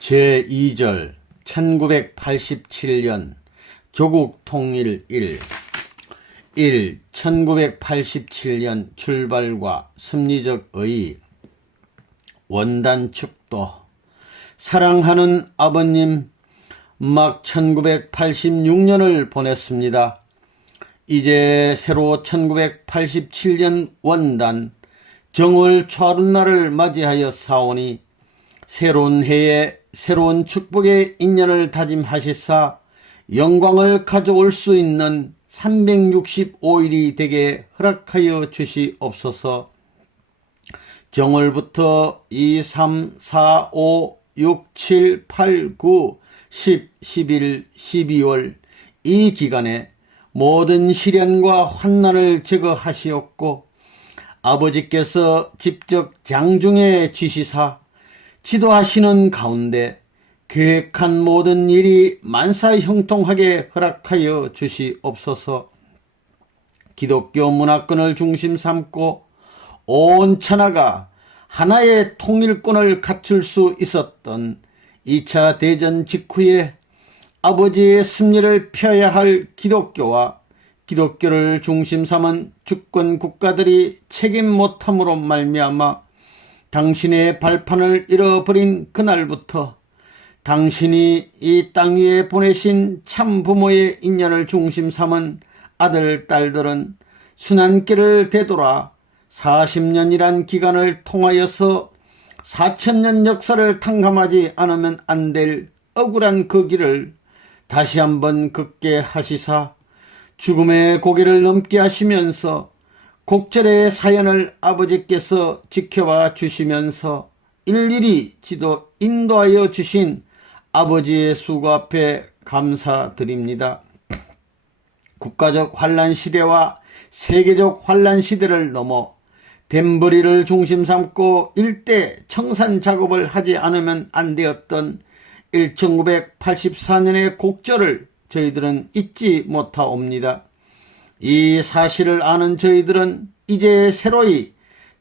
제2절 1987년 조국 통일 1 1987년 출발과 심리적 의의 원단 축도. 사랑하는 아버님, 막 1986년을 보냈습니다. 이제 새로 1987년 원단 정월 초하룻날을 맞이하여 사오니 새로운 해에 새로운 축복의 인연을 다짐하시사 영광을 가져올 수 있는 365일이 되게 허락하여 주시옵소서. 정월부터 2, 3, 4, 5, 6, 7, 8, 9, 10, 11, 12월 이 기간에 모든 시련과 환난을 제거하시옵고 아버지께서 직접 장중에 지시사 지도하시는 가운데 계획한 모든 일이 만사형통하게 허락하여 주시옵소서. 기독교 문화권을 중심 삼고 온 천하가 하나의 통일권을 갖출 수 있었던 2차 대전 직후에 아버지의 승리를 펴야 할 기독교와 기독교를 중심 삼은 주권 국가들이 책임 못함으로 말미암아 당신의 발판을 잃어버린 그날부터 당신이 이 땅 위에 보내신 참 부모의 인연을 중심 삼은 아들, 딸들은 순환길을 되돌아 40년이란 기간을 통하여서 4000년 역사를 탕감하지 않으면 안 될 억울한 그 길을 다시 한번 걷게 하시사 죽음의 고개를 넘게 하시면서 곡절의 사연을 아버지께서 지켜봐 주시면서 일일이 인도하여 주신 아버지의 수고 앞에 감사드립니다. 국가적 환란 시대와 세계적 환란 시대를 넘어 덴버리를 중심 삼고 일대 청산 작업을 하지 않으면 안 되었던 1984년의 곡절을 저희들은 잊지 못하옵니다. 이 사실을 아는 저희들은 이제 새로이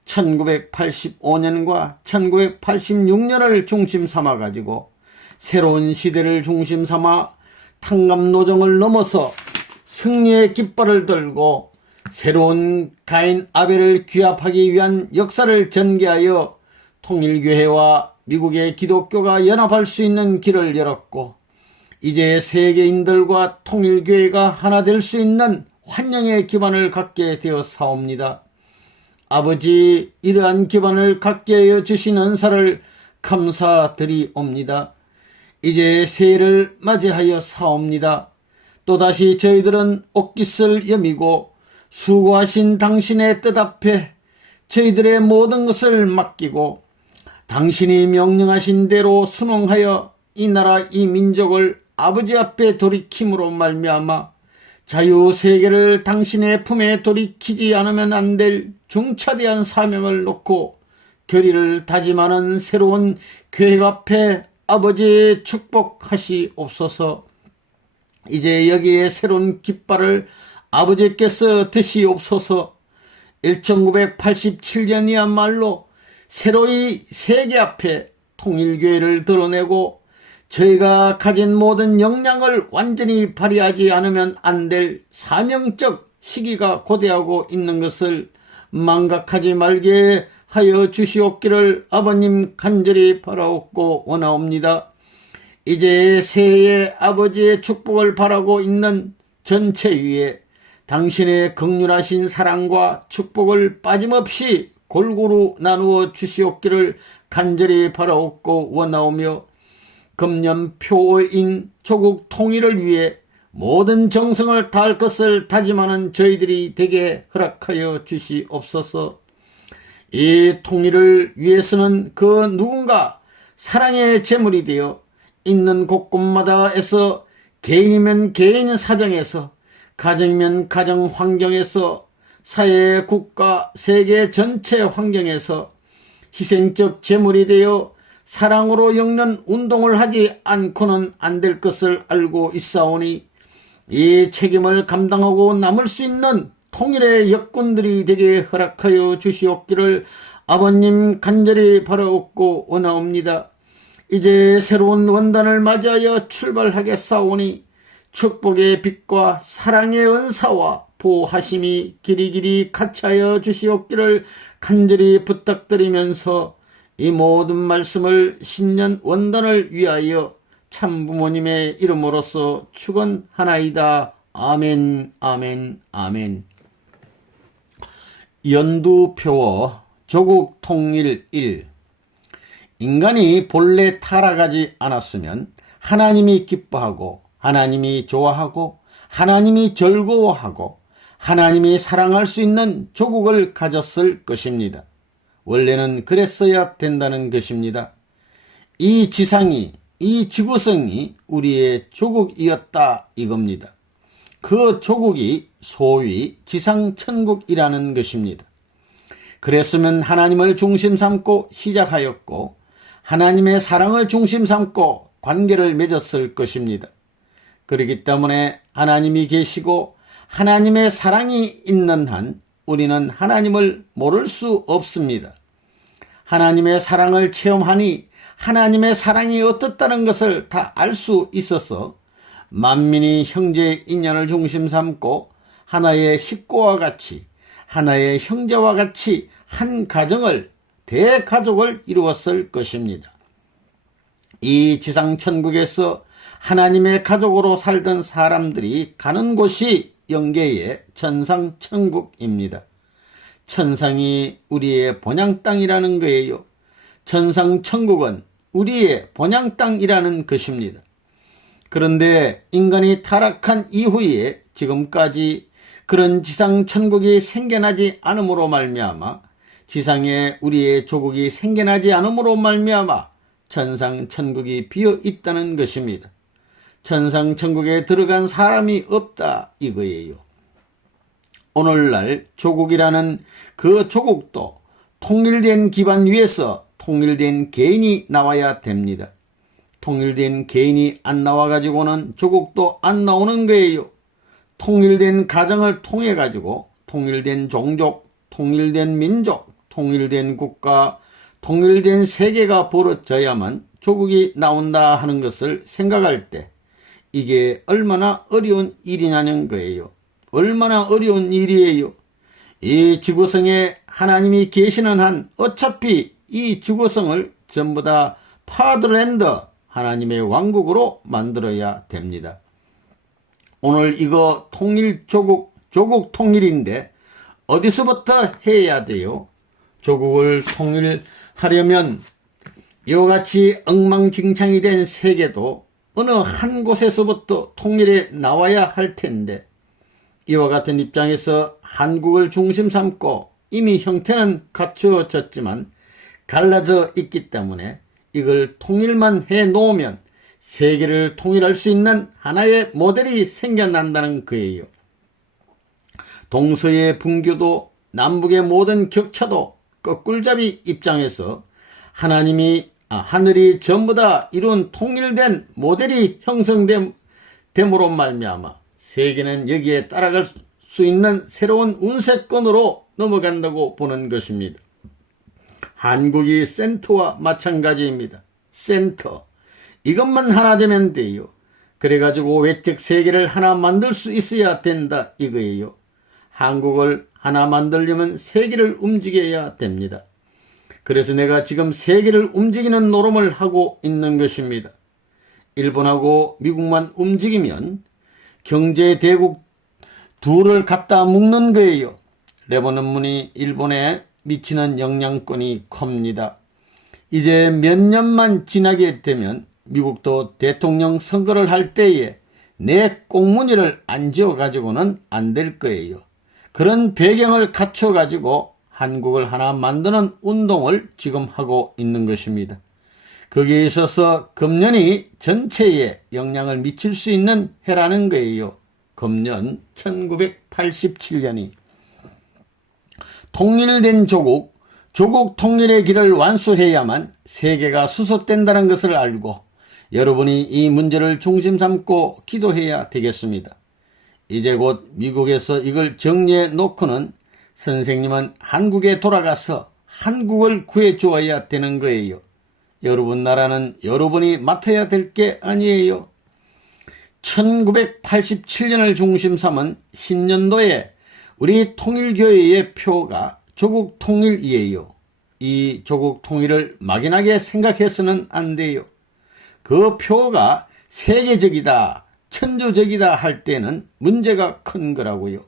1985년과 1986년을 중심 삼아 가지고 새로운 시대를 중심 삼아 탕감노정을 넘어서 승리의 깃발을 들고 새로운 가인 아벨을 귀합하기 위한 역사를 전개하여 통일교회와 미국의 기독교가 연합할 수 있는 길을 열었고 이제 세계인들과 통일교회가 하나 될 수 있는 환영의 기반을 갖게 되었사옵니다. 아버지, 이러한 기반을 갖게 하여 주신 은사를 감사드리옵니다. 이제 새해를 맞이하여 사옵니다. 또다시 저희들은 옷깃을 여미고 수고하신 당신의 뜻 앞에 저희들의 모든 것을 맡기고 당신이 명령하신 대로 순응하여 이 나라 이 민족을 아버지 앞에 돌이킴으로 말미암아 자유세계를 당신의 품에 돌이키지 않으면 안 될 중차대한 사명을 놓고 결의를 다짐하는 새로운 계획 앞에 아버지의 축복하시옵소서. 이제 여기에 새로운 깃발을 아버지께서 드시옵소서. 1987년이야말로 새로이 세계 앞에 통일교회를 드러내고 저희가 가진 모든 역량을 완전히 발휘하지 않으면 안 될 사명적 시기가 고대하고 있는 것을 망각하지 말게 하여 주시옵기를 아버님 간절히 바라옵고 원하옵니다. 이제 새해에 아버지의 축복을 바라고 있는 전체 위에 당신의 극률하신 사랑과 축복을 빠짐없이 골고루 나누어 주시옵기를 간절히 바라옵고 원하오며 금년표인 조국 통일을 위해 모든 정성을 다할 것을 다짐하는 저희들이 되게 허락하여 주시옵소서. 이 통일을 위해서는 그 누군가 사랑의 제물이 되어 있는 곳곳마다에서 개인이면 개인 사정에서 가정이면 가정 환경에서 사회, 국가, 세계 전체 환경에서 희생적 제물이 되어 사랑으로 엮는 운동을 하지 않고는 안 될 것을 알고 있사오니 이 책임을 감당하고 남을 수 있는 통일의 역군들이 되게 허락하여 주시옵기를 아버님 간절히 바라옵고 원하옵니다. 이제 새로운 원단을 맞이하여 출발하겠사오니 축복의 빛과 사랑의 은사와 보호하심이 길이길이 같이하여 주시옵기를 간절히 부탁드리면서 이 모든 말씀을 신년 원단을 위하여 참부모님의 이름으로서 축원하나이다. 아멘, 아멘, 아멘. 연두표어 조국 통일 1. 인간이 본래 타락하지 않았으면 하나님이 기뻐하고 하나님이 좋아하고 하나님이 즐거워하고 하나님이 사랑할 수 있는 조국을 가졌을 것입니다. 원래는 그랬어야 된다는 것입니다. 이 지상이, 이 지구성이 우리의 조국이었다 이겁니다. 그 조국이 소위 지상천국이라는 것입니다. 그랬으면 하나님을 중심 삼고 시작하였고 하나님의 사랑을 중심 삼고 관계를 맺었을 것입니다. 그렇기 때문에 하나님이 계시고 하나님의 사랑이 있는 한 우리는 하나님을 모를 수 없습니다. 하나님의 사랑을 체험하니 하나님의 사랑이 어떻다는 것을 다 알 수 있어서 만민이 형제의 인연을 중심 삼고 하나의 식구와 같이 하나의 형제와 같이 한 가정을 대가족을 이루었을 것입니다. 이 지상천국에서 하나님의 가족으로 살던 사람들이 가는 곳이 영계의 천상천국입니다. 천상이 우리의 본향 땅이라는 거예요. 천상천국은 우리의 본향 땅이라는 것입니다. 그런데 인간이 타락한 이후에 지금까지 그런 지상천국이 생겨나지 않음으로 말미암아 지상에 우리의 조국이 생겨나지 않음으로 말미암아 천상천국이 비어 있다는 것입니다. 천상천국에 들어간 사람이 없다 이거예요. 오늘날 조국이라는 그 조국도 통일된 기반 위에서 통일된 개인이 나와야 됩니다. 통일된 개인이 안 나와가지고는 조국도 안 나오는 거예요. 통일된 가정을 통해 가지고 통일된 종족, 통일된 민족, 통일된 국가, 통일된 세계가 벌어져야만 조국이 나온다 하는 것을 생각할 때 이게 얼마나 어려운 일이냐는 거예요. 얼마나 어려운 일이에요. 이 지구성에 하나님이 계시는 한 어차피 이 지구성을 전부 다 파드랜드 하나님의 왕국으로 만들어야 됩니다. 오늘 이거 통일 조국 통일인데 어디서부터 해야 돼요? 조국을 통일하려면 이와 같이 엉망진창이 된 세계도 어느 한 곳에서부터 통일해 나와야 할 텐데 이와 같은 입장에서 한국을 중심 삼고 이미 형태는 갖추어졌지만 갈라져 있기 때문에 이걸 통일만 해 놓으면 세계를 통일할 수 있는 하나의 모델이 생겨난다는 거예요. 동서의 분교도 남북의 모든 격차도 거꿀잡이 입장에서 하늘이 전부 다 이룬 통일된 모델이 형성됨으로 말미암아 세계는 여기에 따라갈 수 있는 새로운 운세권으로 넘어간다고 보는 것입니다. 한국이 센터와 마찬가지입니다. 센터. 이것만 하나 되면 돼요. 그래가지고 외적 세계를 하나 만들 수 있어야 된다 이거예요. 한국을 하나 만들려면 세계를 움직여야 됩니다. 그래서 내가 지금 세계를 움직이는 노름을 하고 있는 것입니다. 일본하고 미국만 움직이면 경제대국 둘을 갖다 묶는 거예요. 레바논문이 일본에 미치는 영향권이 큽니다. 이제 몇 년만 지나게 되면 미국도 대통령 선거를 할 때에 내 꽁무니를 안 지어가지고는 안 될 거예요. 그런 배경을 갖춰가지고 한국을 하나 만드는 운동을 지금 하고 있는 것입니다. 거기에 있어서 금년이 전체에 영향을 미칠 수 있는 해라는 거예요. 금년 1987년이. 통일된 조국 통일의 길을 완수해야만 세계가 수습된다는 것을 알고 여러분이 이 문제를 중심 삼고 기도해야 되겠습니다. 이제 곧 미국에서 이걸 정리해 놓고는 선생님은 한국에 돌아가서 한국을 구해 주어야 되는 거예요. 여러분 나라는 여러분이 맡아야 될 게 아니에요. 1987년을 중심 삼은 신년도에 우리 통일교회의 표가 조국 통일이에요. 이 조국 통일을 막연하게 생각해서는 안 돼요. 그 표가 세계적이다, 천주적이다 할 때는 문제가 큰 거라고요.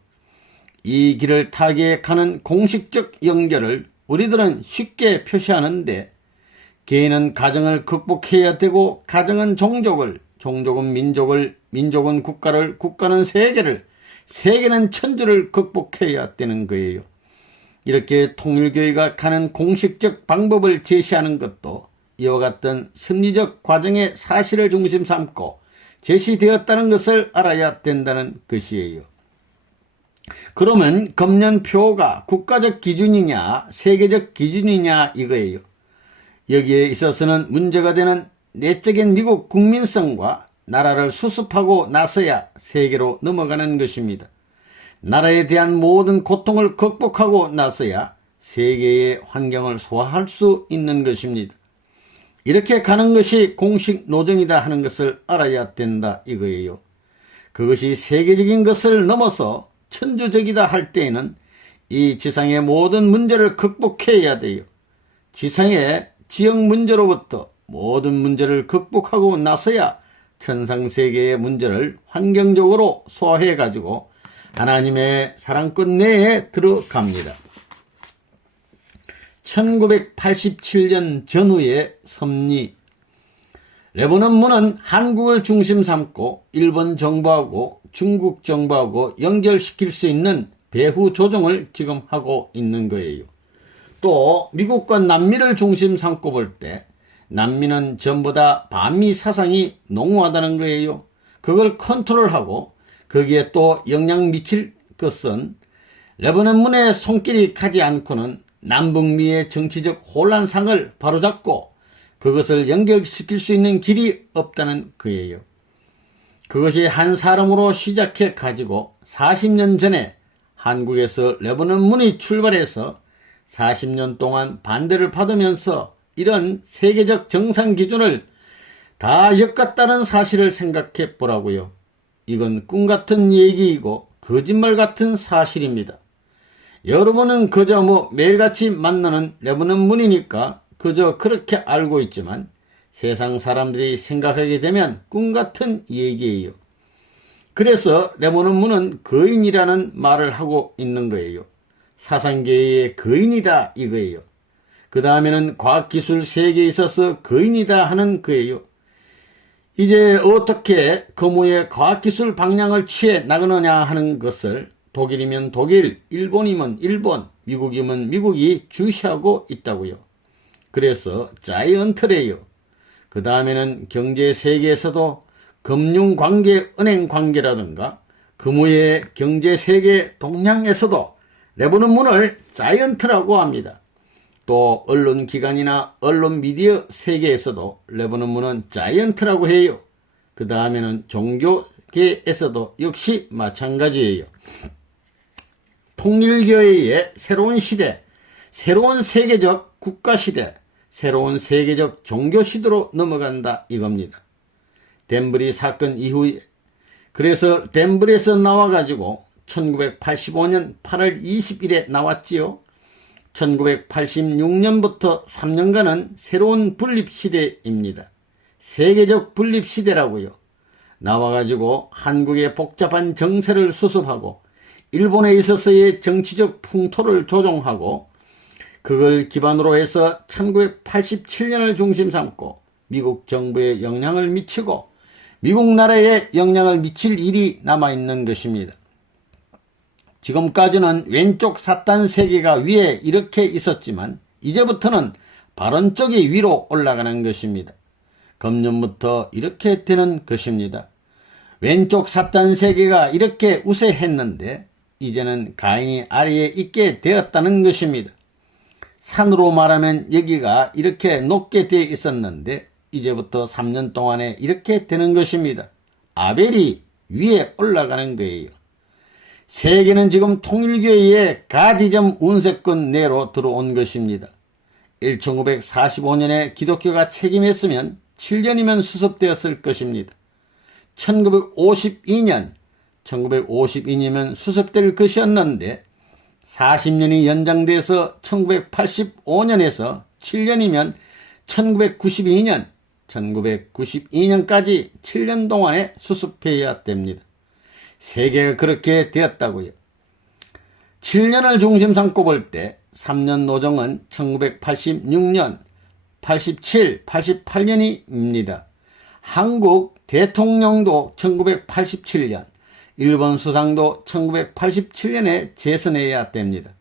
이 길을 타게 가는 공식적 연결을 우리들은 쉽게 표시하는데, 개인은 가정을 극복해야 되고, 가정은 종족을, 종족은 민족을, 민족은 국가를, 국가는 세계를, 세계는 천주를 극복해야 되는 거예요. 이렇게 통일교회가 가는 공식적 방법을 제시하는 것도 이와 같은 심리적 과정의 사실을 중심 삼고 제시되었다는 것을 알아야 된다는 것이에요. 그러면 금년표가 국가적 기준이냐 세계적 기준이냐 이거예요. 여기에 있어서는 문제가 되는 내적인 미국 국민성과 나라를 수습하고 나서야 세계로 넘어가는 것입니다. 나라에 대한 모든 고통을 극복하고 나서야 세계의 환경을 소화할 수 있는 것입니다. 이렇게 가는 것이 공식 노정이다 하는 것을 알아야 된다 이거예요. 그것이 세계적인 것을 넘어서 천주적이다 할 때에는 이 지상의 모든 문제를 극복해야 돼요. 지상의 지역 문제로부터 모든 문제를 극복하고 나서야 천상세계의 문제를 환경적으로 소화해가지고 하나님의 사랑권 내에 들어갑니다. 1987년 전후의 섭리. 레바논문은 한국을 중심 삼고 일본 정부하고 중국 정부하고 연결시킬 수 있는 배후 조정을 지금 하고 있는 거예요. 또 미국과 남미를 중심 삼고 볼 때 남미는 전부 다 반미 사상이 농후하다는 거예요. 그걸 컨트롤하고 거기에 또 영향 미칠 것은 레바논문의 손길이 가지 않고는 남북미의 정치적 혼란상을 바로잡고 그것을 연결시킬 수 있는 길이 없다는 거예요. 그것이 한 사람으로 시작해 가지고 40년 전에 한국에서 레바논문이 출발해서 40년 동안 반대를 받으면서 이런 세계적 정상 기준을 다 엮었다는 사실을 생각해 보라고요. 이건 꿈같은 얘기이고 거짓말 같은 사실입니다. 여러분은 그저 매일같이 만나는 레바논문이니까 그저 그렇게 알고 있지만 세상 사람들이 생각하게 되면 꿈같은 얘기예요. 그래서 레바논문은 거인이라는 말을 하고 있는 거예요. 사상계의 거인이다 이거예요. 그 다음에는 과학기술 세계에 있어서 거인이다 하는 거예요. 이제 어떻게 거무의 과학기술 방향을 취해 나가느냐 하는 것을 독일이면 독일, 일본이면 일본, 미국이면 미국이 주시하고 있다고요. 그래서 자이언트래요. 그 다음에는 경제 세계에서도 금융관계, 은행관계라든가 거무의 경제세계 동향에서도 레바논문을 자이언트라고 합니다. 또 언론기관이나 언론 미디어 세계에서도 레바논문은 자이언트라고 해요. 그 다음에는 종교계에서도 역시 마찬가지예요. 통일교회의 새로운 시대, 새로운 세계적 국가시대, 새로운 세계적 종교시대로 넘어간다 이겁니다. 덴브리 사건 이후에 그래서 덴브리에서 나와가지고 1985년 8월 20일에 나왔지요. 1986년부터 3년간은 새로운 분립시대입니다. 세계적 분립시대라고요. 나와가지고 한국의 복잡한 정세를 수습하고 일본에 있어서의 정치적 풍토를 조정하고 그걸 기반으로 해서 1987년을 중심 삼고 미국 정부에 영향을 미치고 미국 나라에 영향을 미칠 일이 남아있는 것입니다. 지금까지는 왼쪽 사탄 세계가 위에 이렇게 있었지만 이제부터는 바른 쪽이 위로 올라가는 것입니다. 금년부터 이렇게 되는 것입니다. 왼쪽 사탄 세계가 이렇게 우세했는데 이제는 가인이 아래에 있게 되었다는 것입니다. 산으로 말하면 여기가 이렇게 높게 되어 있었는데 이제부터 3년 동안에 이렇게 되는 것입니다. 아벨이 위에 올라가는 거예요. 세계는 지금 통일교회의 가디점 운세권 내로 들어온 것입니다. 1545년에 기독교가 책임했으면 7년이면 수습되었을 것입니다. 1952년이면 수습될 것이었는데 40년이 연장돼서 1985년에서 7년이면 1992년까지 7년 동안에 수습해야 됩니다. 세계가 그렇게 되었다고요. 7년을 중심 삼고 볼 때 3년 노정은 1986년, 87, 88년입니다. 한국 대통령도 1987년, 일본 수상도 1987년에 재선해야 됩니다.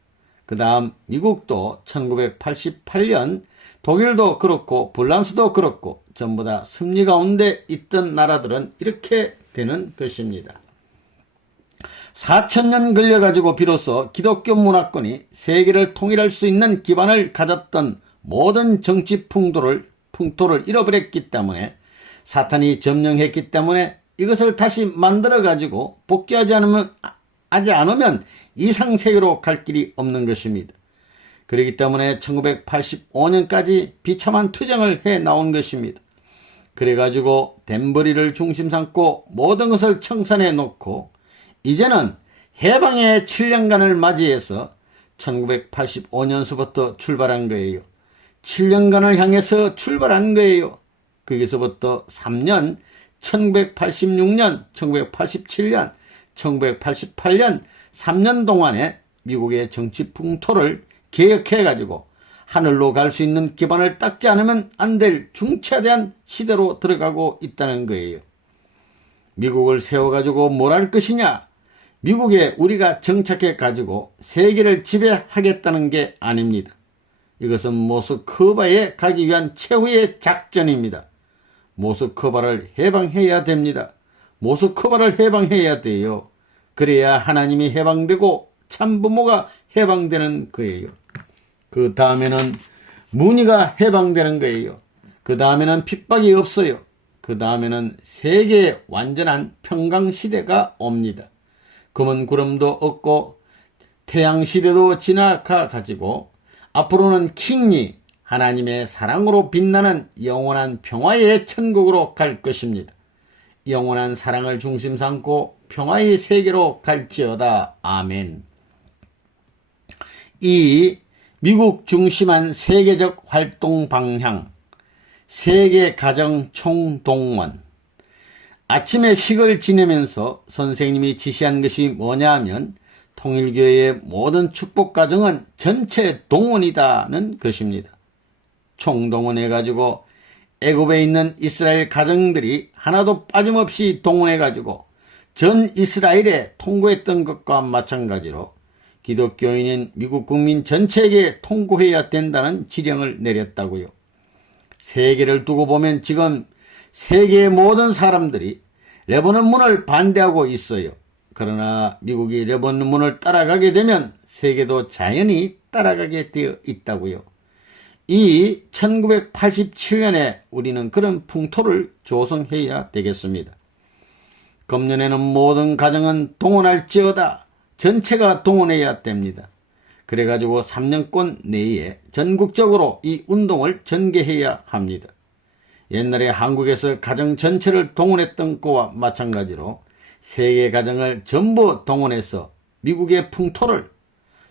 그 다음 미국도 1988년, 독일도 그렇고 프랑스도 그렇고 전부 다 승리 가운데 있던 나라들은 이렇게 되는 것입니다. 4000년 걸려가지고 비로소 기독교 문화권이 세계를 통일할 수 있는 기반을 가졌던 모든 정치 풍토를 잃어버렸기 때문에, 사탄이 점령했기 때문에 이것을 다시 만들어가지고 복귀하지 않으면 이상세계로 갈 길이 없는 것입니다. 그렇기 때문에 1985년까지 비참한 투쟁을 해 나온 것입니다. 그래가지고 덴버리를 중심 삼고 모든 것을 청산해 놓고 이제는 해방의 7년간을 맞이해서 1985년서부터 출발한 거예요. 7년간을 향해서 출발한 거예요. 거기서부터 3년, 1986년, 1987년, 1988년 3년 동안에 미국의 정치 풍토를 개혁해가지고 하늘로 갈 수 있는 기반을 닦지 않으면 안 될 중차대한 시대로 들어가고 있다는 거예요. 미국을 세워가지고 뭘 할 것이냐? 미국에 우리가 정착해가지고 세계를 지배하겠다는 게 아닙니다. 이것은 모스크바에 가기 위한 최후의 작전입니다. 모스크바를 해방해야 됩니다. 모스크바를 해방해야 돼요. 그래야 하나님이 해방되고 참부모가 해방되는 거예요. 그 다음에는 문의가 해방되는 거예요. 그 다음에는 핍박이 없어요. 그 다음에는 세계의 완전한 평강시대가 옵니다. 검은 구름도 없고 태양시대도 지나가 가지고 앞으로는 킹리, 하나님의 사랑으로 빛나는 영원한 평화의 천국으로 갈 것입니다. 영원한 사랑을 중심 삼고 평화의 세계로 갈지어다. 아멘. 이 미국 중심한 세계적 활동 방향, 세계 가정 총동원. 아침에 식을 지내면서 선생님이 지시한 것이 뭐냐 하면 통일교회의 모든 축복 가정은 전체 동원이다는 것입니다. 총동원해가지고 애굽에 있는 이스라엘 가정들이 하나도 빠짐없이 동원해가지고 전 이스라엘에 통고했던 것과 마찬가지로 기독교인인 미국 국민 전체에게 통고해야 된다는 지령을 내렸다고요. 세계를 두고 보면 지금 세계의 모든 사람들이 레바논 문을 반대하고 있어요. 그러나 미국이 레바논 문을 따라가게 되면 세계도 자연히 따라가게 되어 있다고요. 이 1987년에 우리는 그런 풍토를 조성해야 되겠습니다. 금년에는 모든 가정은 동원할지어다. 전체가 동원해야 됩니다. 그래가지고 3년권 내에 전국적으로 이 운동을 전개해야 합니다. 옛날에 한국에서 가정 전체를 동원했던 것과 마찬가지로 세계 가정을 전부 동원해서 미국의 풍토를,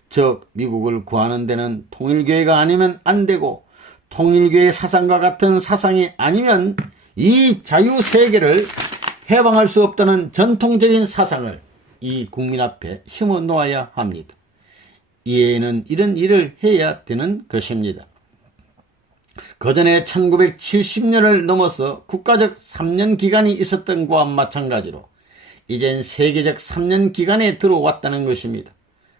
즉 미국을 구하는 데는 통일교회가 아니면 안 되고 통일교회 사상과 같은 사상이 아니면 이 자유세계를 해방할 수 없다는 전통적인 사상을 이 국민 앞에 심어 놓아야 합니다. 이에는 이런 일을 해야 되는 것입니다. 그전에 1970년을 넘어서 국가적 3년 기간이 있었던 것과 마찬가지로 이젠 세계적 3년 기간에 들어왔다는 것입니다.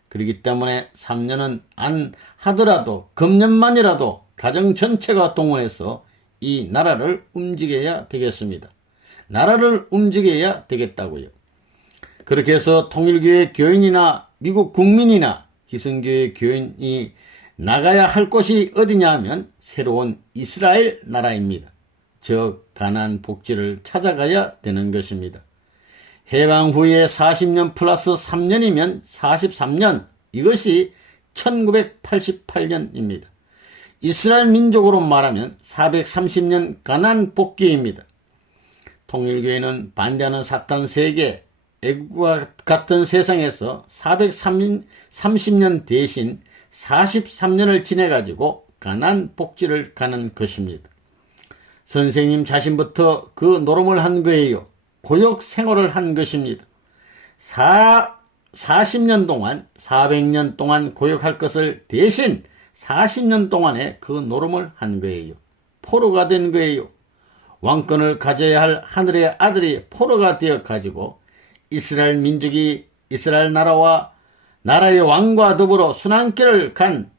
그렇기 때문에 3년은 안 하더라도 금년만이라도 가정 전체가 동원해서 이 나라를 움직여야 되겠습니다. 나라를 움직여야 되겠다고요. 그렇게 해서 통일교회 교인이나 미국 국민이나 기성교회 교인이 나가야 할 곳이 어디냐 하면 새로운 이스라엘 나라입니다. 즉 가나안 복지를 찾아가야 되는 것입니다. 해방 후에 40년 플러스 3년이면 43년, 이것이 1988년입니다. 이스라엘 민족으로 말하면 430년 가나안 복귀입니다. 통일교회는 반대하는 사탄 세계, 애국과 같은 세상에서 430년 대신 43년을 지내가지고 가나안 복지를 가는 것입니다. 선생님 자신부터 그 노름을 한 거예요. 고역 생활을 한 것입니다. 40년 동안 400년 동안 고역할 것을 대신 40년 동안에 그 노름을 한 거예요. 포로가 된 거예요. 왕권을 가져야 할 하늘의 아들이 포로가 되어 가지고 이스라엘 민족이 이스라엘 나라와 나라의 왕과 더불어 순환길을 간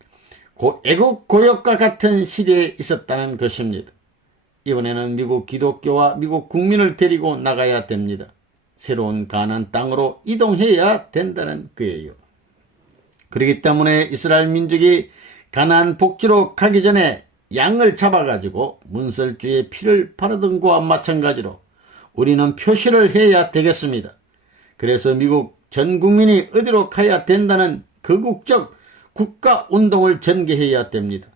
애국 고역과 같은 시대에 있었다는 것입니다. 이번에는 미국 기독교와 미국 국민을 데리고 나가야 됩니다. 새로운 가나안 땅으로 이동해야 된다는 거예요. 그렇기 때문에 이스라엘 민족이 가나안 복지로 가기 전에 양을 잡아가지고 문설주의 피를 바르던 것과 마찬가지로 우리는 표시를 해야 되겠습니다. 그래서 미국 전 국민이 어디로 가야 된다는 거국적 국가운동을 전개해야 됩니다.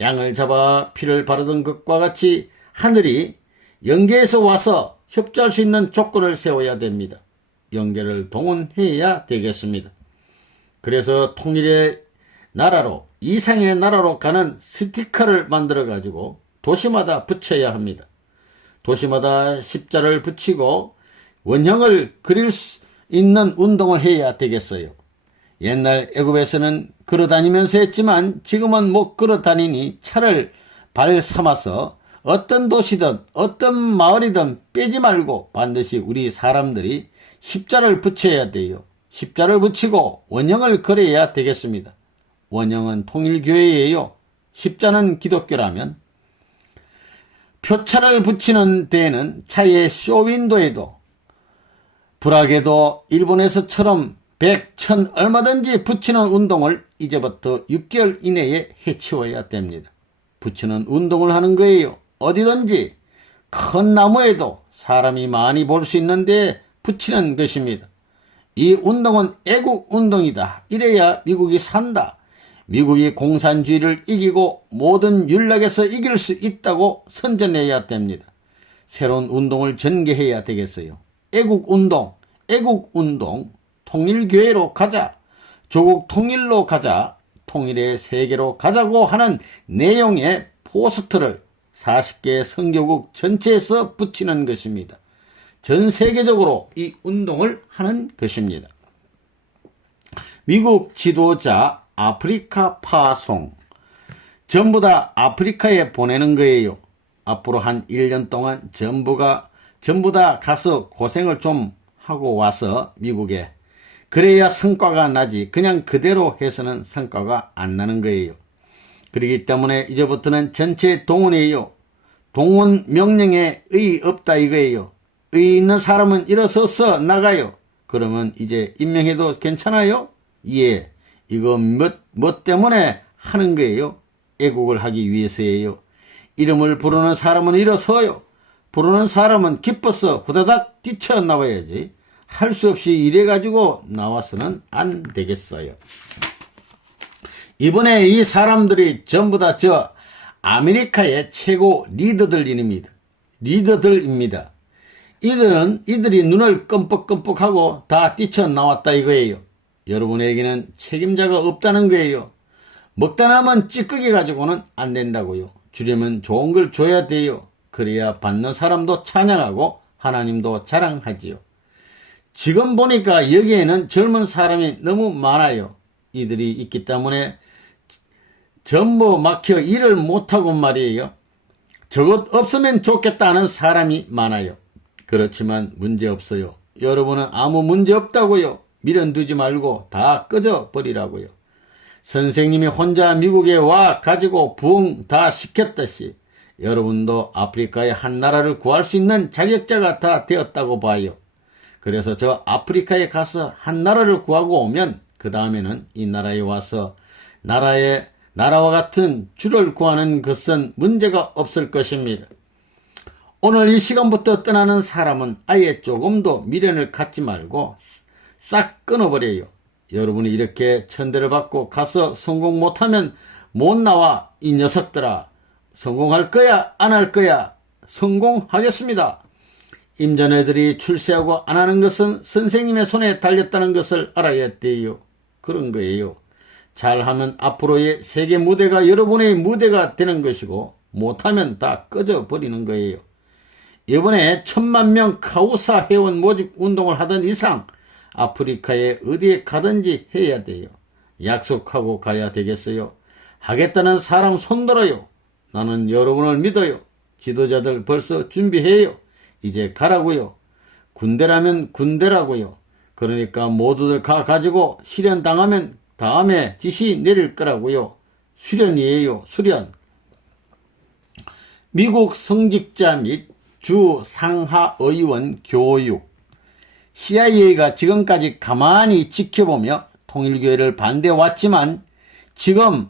양을 잡아 피를 바르던 것과 같이 하늘이 영계에서 와서 협조할 수 있는 조건을 세워야 됩니다. 영계를 동원해야 되겠습니다. 그래서 통일의 나라로, 이상의 나라로 가는 스티커를 만들어 가지고 도시마다 붙여야 합니다. 도시마다 십자를 붙이고 원형을 그릴 수 있는 운동을 해야 되겠어요. 옛날 애굽에서는 걸어다니면서 했지만 지금은 못 걸어다니니 차를 발 삼아서 어떤 도시든 어떤 마을이든 빼지 말고 반드시 우리 사람들이 십자를 붙여야 돼요. 십자를 붙이고 원형을 그려야 되겠습니다. 원형은 통일교회예요. 십자는 기독교라면 표차를 붙이는 데에는 차의 쇼윈도에도 불악에도 일본에서처럼 100, 1000 얼마든지 붙이는 운동을 이제부터 6개월 이내에 해치워야 됩니다. 붙이는 운동을 하는 거예요. 어디든지 큰 나무에도 사람이 많이 볼 수 있는데 붙이는 것입니다. 이 운동은 애국운동이다. 이래야 미국이 산다. 미국이 공산주의를 이기고 모든 윤락에서 이길 수 있다고 선전해야 됩니다. 새로운 운동을 전개해야 되겠어요. 애국운동, 통일교회로 가자, 조국 통일로 가자, 통일의 세계로 가자고 하는 내용의 포스터를 40개 선교국 전체에서 붙이는 것입니다. 전 세계적으로 이 운동을 하는 것입니다. 미국 지도자 아프리카 파송 전부 다 아프리카에 보내는 거예요. 앞으로 한 1년 동안 전부 다 가서 고생을 좀 하고 와서 미국에 그래야 성과가 나지 그냥 그대로 해서는 성과가 안 나는 거예요. 그렇기 때문에 이제부터는 전체 동원이에요. 동원 명령에 의 없다 이거예요. 의 있는 사람은 일어서서 나가요. 그러면 이제 임명해도 괜찮아요? 예. 이거 뭐 때문에 하는 거예요? 애국을 하기 위해서예요. 이름을 부르는 사람은 일어서요. 부르는 사람은 기뻐서 후다닥 뛰쳐나와야지. 할 수 없이 이래가지고 나와서는 안 되겠어요. 이번에 이 사람들이 전부 다 저 아메리카의 최고 리더들입니다. 이들이 눈을 끔뻑끔뻑하고 다 뛰쳐나왔다 이거예요. 여러분에게는 책임자가 없다는 거예요. 먹다 남은 찌꺼기 가지고는 안 된다고요. 주려면 좋은 걸 줘야 돼요. 그래야 받는 사람도 찬양하고 하나님도 자랑하지요. 지금 보니까 여기에는 젊은 사람이 너무 많아요. 이들이 있기 때문에 전부 막혀 일을 못하고 말이에요. 저것 없으면 좋겠다는 사람이 많아요. 그렇지만 문제 없어요. 여러분은 아무 문제 없다고요. 미련두지 말고 다 꺼져버리라고요. 선생님이 혼자 미국에 와 가지고 부흥 다 시켰듯이 여러분도 아프리카의 한 나라를 구할 수 있는 자격자가 다 되었다고 봐요. 그래서 저 아프리카에 가서 한 나라를 구하고 오면 그 다음에는 이 나라에 와서 나라와 같은 주를 구하는 것은 문제가 없을 것입니다. 오늘 이 시간부터 떠나는 사람은 아예 조금도 미련을 갖지 말고 싹 끊어버려요. 여러분이 이렇게 천대를 받고 가서 성공 못하면 못 나와 이 녀석들아. 성공할 거야 안 할 거야? 성공하겠습니다. 임자네들이 출세하고 안 하는 것은 선생님의 손에 달렸다는 것을 알아야 돼요. 그런 거예요. 잘하면 앞으로의 세계 무대가 여러분의 무대가 되는 것이고 못하면 다 꺼져버리는 거예요. 이번에 10,000명 카우사 회원 모집 운동을 하던 이상 아프리카에 어디에 가든지 해야 돼요. 약속하고 가야 되겠어요. 하겠다는 사람 손들어요. 나는 여러분을 믿어요. 지도자들 벌써 준비해요. 이제 가라고요. 군대라면 군대라고요. 그러니까 모두들 가가지고 실현당하면 다음에 지시 내릴 거라고요. 수련이에요. 수련. 미국 성직자 및 주 상하의원 교육. CIA가 지금까지 가만히 지켜보며 통일교회를 반대해왔지만 지금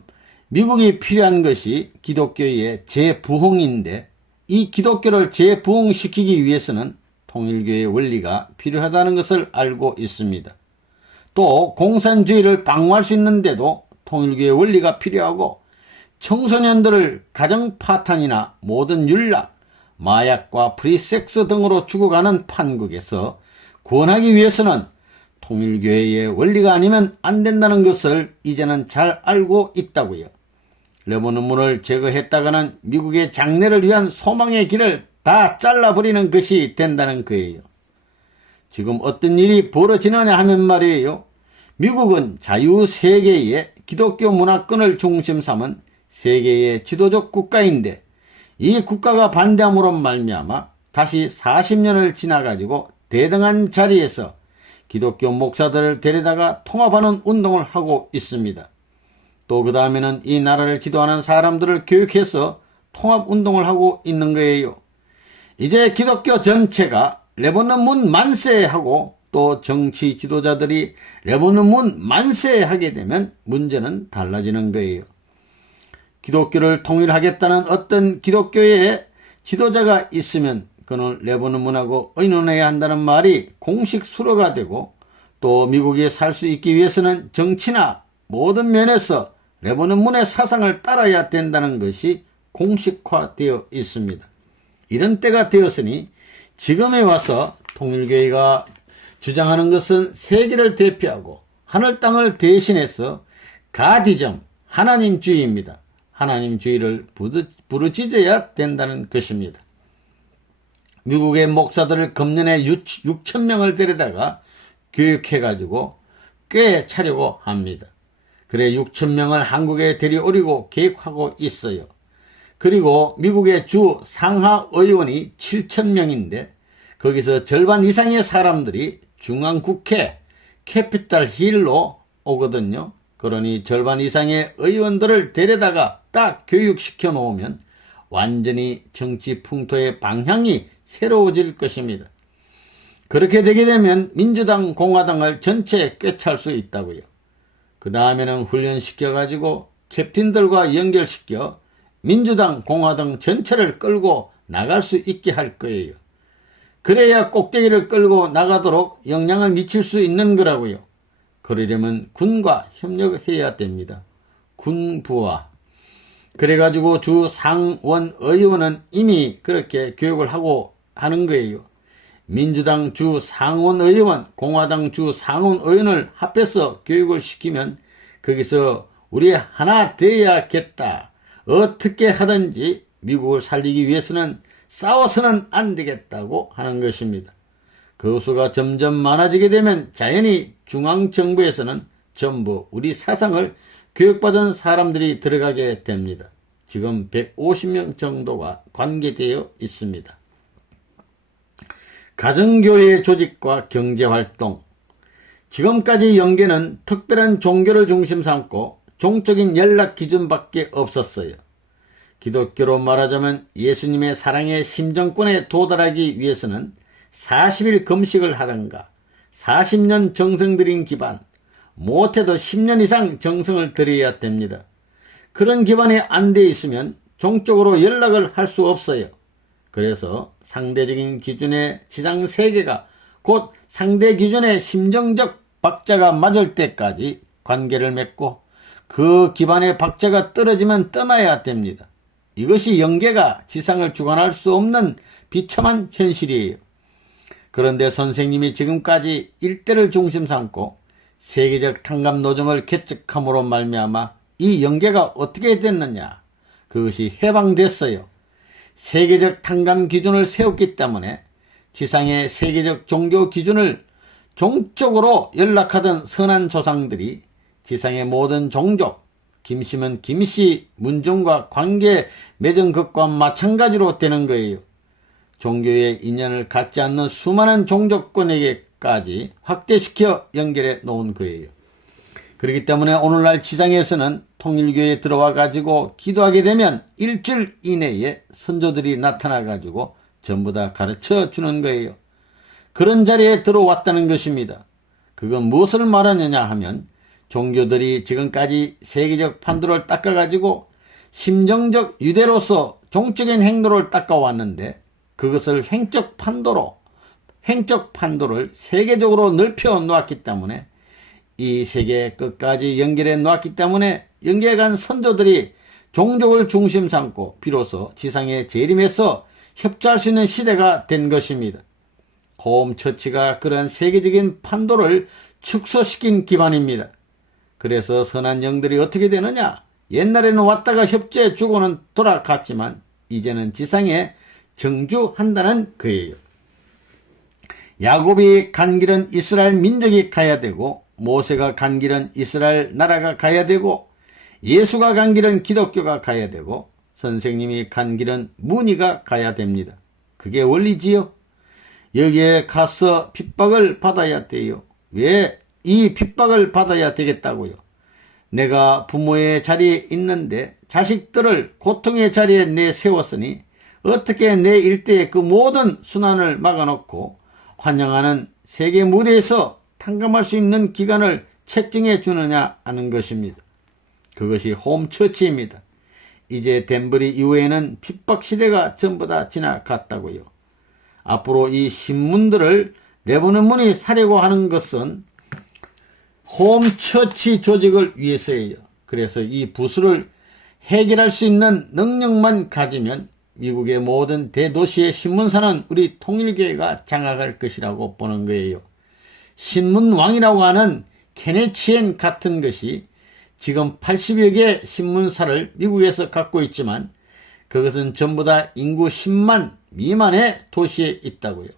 미국이 필요한 것이 기독교의 재부흥인데 이 기독교를 재부흥시키기 위해서는 통일교의 원리가 필요하다는 것을 알고 있습니다. 또 공산주의를 방어할 수 있는데도 통일교의 원리가 필요하고 청소년들을 가정 파탄이나 모든 윤락, 마약과 프리섹스 등으로 죽어가는 판국에서 구원하기 위해서는 통일교회의 원리가 아니면 안 된다는 것을 이제는 잘 알고 있다고요. 레모는 문을 제거했다가는 미국의 장래를 위한 소망의 길을 다 잘라버리는 것이 된다는 거예요. 지금 어떤 일이 벌어지느냐 하면 말이에요. 미국은 자유세계의 기독교 문화권을 중심 삼은 세계의 지도적 국가인데 이 국가가 반대함으로 말미암아 다시 40년을 지나가지고 대등한 자리에서 기독교 목사들을 데려다가 통합하는 운동을 하고 있습니다. 또 그 다음에는 이 나라를 지도하는 사람들을 교육해서 통합운동을 하고 있는 거예요. 이제 기독교 전체가 레바논 문 만세하고 또 정치 지도자들이 레바논 문 만세하게 되면 문제는 달라지는 거예요. 기독교를 통일하겠다는 어떤 기독교의 지도자가 있으면 그는 레바논 문하고 의논해야 한다는 말이 공식 수로가 되고 또 미국에 살 수 있기 위해서는 정치나 모든 면에서 레바논 문의 사상을 따라야 된다는 것이 공식화되어 있습니다. 이런 때가 되었으니 지금에 와서 통일교회가 주장하는 것은 세계를 대표하고 하늘 땅을 대신해서 가디즘, 하나님주의입니다. 하나님주의를 부르짖어야 된다는 것입니다. 미국의 목사들을 금년에 6,000명을 데려다가 교육해가지고 꽤 차려고 합니다. 그래 6,000명을 한국에 데려오려고 계획하고 있어요. 그리고 미국의 주 상하의원이 7,000명인데 거기서 절반 이상의 사람들이 중앙국회 캐피탈 힐로 오거든요. 그러니 절반 이상의 의원들을 데려다가 딱 교육시켜 놓으면 완전히 정치 풍토의 방향이 새로워질 것입니다. 그렇게 되게 되면 민주당, 공화당을 전체 꿰찰 수 있다고요. 그 다음에는 훈련시켜가지고 캡틴들과 연결시켜 민주당, 공화당 전체를 끌고 나갈 수 있게 할 거예요. 그래야 꼭대기를 끌고 나가도록 영향을 미칠 수 있는 거라고요. 그러려면 군과 협력해야 됩니다. 군부와. 그래가지고 주 상원 의원은 이미 그렇게 교육을 하고 하는 거예요. 민주당 주 상원 의원, 공화당 주 상원 의원을 합해서 교육을 시키면 거기서 우리 하나 되어야겠다. 어떻게 하든지 미국을 살리기 위해서는 싸워서는 안 되겠다고 하는 것입니다. 그 수가 점점 많아지게 되면 자연히 중앙정부에서는 전부 우리 사상을 교육받은 사람들이 들어가게 됩니다. 지금 150명 정도가 관계되어 있습니다. 가정교회 조직과 경제활동. 지금까지 영계는 특별한 종교를 중심 삼고 종적인 연락 기준밖에 없었어요. 기독교로 말하자면 예수님의 사랑의 심정권에 도달하기 위해서는 40일 금식을 하던가 40년 정성 들인 기반, 못해도 10년 이상 정성을 들여야 됩니다. 그런 기반이 안 돼 있으면 종적으로 연락을 할 수 없어요. 그래서 상대적인 기준의 지상 세계가 곧 상대 기준의 심정적 박자가 맞을 때까지 관계를 맺고 그 기반의 박자가 떨어지면 떠나야 됩니다. 이것이 영계가 지상을 주관할 수 없는 비참한 현실이에요. 그런데 선생님이 지금까지 일대를 중심 삼고 세계적 탕감 노정을 개척함으로 말미암아 이 영계가 어떻게 됐느냐? 그것이 해방됐어요. 세계적 탕감 기준을 세웠기 때문에 지상의 세계적 종교 기준을 종적으로 연락하던 선한 조상들이 지상의 모든 종족, 김씨면 김씨, 문종과 관계 맺은 것과 마찬가지로 되는 거예요. 종교의 인연을 갖지 않는 수많은 종족권에게까지 확대시켜 연결해 놓은 거예요. 그렇기 때문에 오늘날 지상에서는 통일교에 들어와 가지고 기도하게 되면 일주일 이내에 선조들이 나타나 가지고 전부 다 가르쳐 주는 거예요. 그런 자리에 들어왔다는 것입니다. 그건 무엇을 말하느냐 하면 종교들이 지금까지 세계적 판도를 닦아가지고 심정적 유대로서 종적인 행로를 닦아왔는데 그것을 횡적 판도를 세계적으로 넓혀 놓았기 때문에 이 세계 끝까지 연결해 놓았기 때문에 연계간 선조들이 종족을 중심 삼고 비로소 지상의 재림에서 협조할 수 있는 시대가 된 것입니다. 호음처치가 그런 세계적인 판도를 축소시킨 기반입니다. 그래서 선한 영들이 어떻게 되느냐? 옛날에는 왔다가 협조해 주고는 돌아갔지만 이제는 지상에 정주한다는 거예요. 야곱이 간 길은 이스라엘 민족이 가야 되고 모세가 간 길은 이스라엘 나라가 가야 되고 예수가 간 길은 기독교가 가야 되고 선생님이 간 길은 문의가 가야 됩니다. 그게 원리지요. 여기에 가서 핍박을 받아야 돼요. 왜 이 핍박을 받아야 되겠다고요? 내가 부모의 자리에 있는데 자식들을 고통의 자리에 내세웠으니 어떻게 내 일대의 그 모든 순환을 막아놓고 환영하는 세계 무대에서 탕감할 수 있는 기간을 책정해 주느냐 하는 것입니다. 그것이 홈처치입니다. 이제 덴버리 이후에는 핍박시대가 전부 다 지나갔다고요. 앞으로 이 신문들을 내보는 문이 사려고 하는 것은 홈처치 조직을 위해서예요. 그래서 이 부수를 해결할 수 있는 능력만 가지면 미국의 모든 대도시의 신문사는 우리 통일교회가 장악할 것이라고 보는 거예요. 신문왕이라고 하는 케네치엔 같은 것이 지금 80여 개 신문사를 미국에서 갖고 있지만 그것은 전부 다 인구 10만 미만의 도시에 있다고요.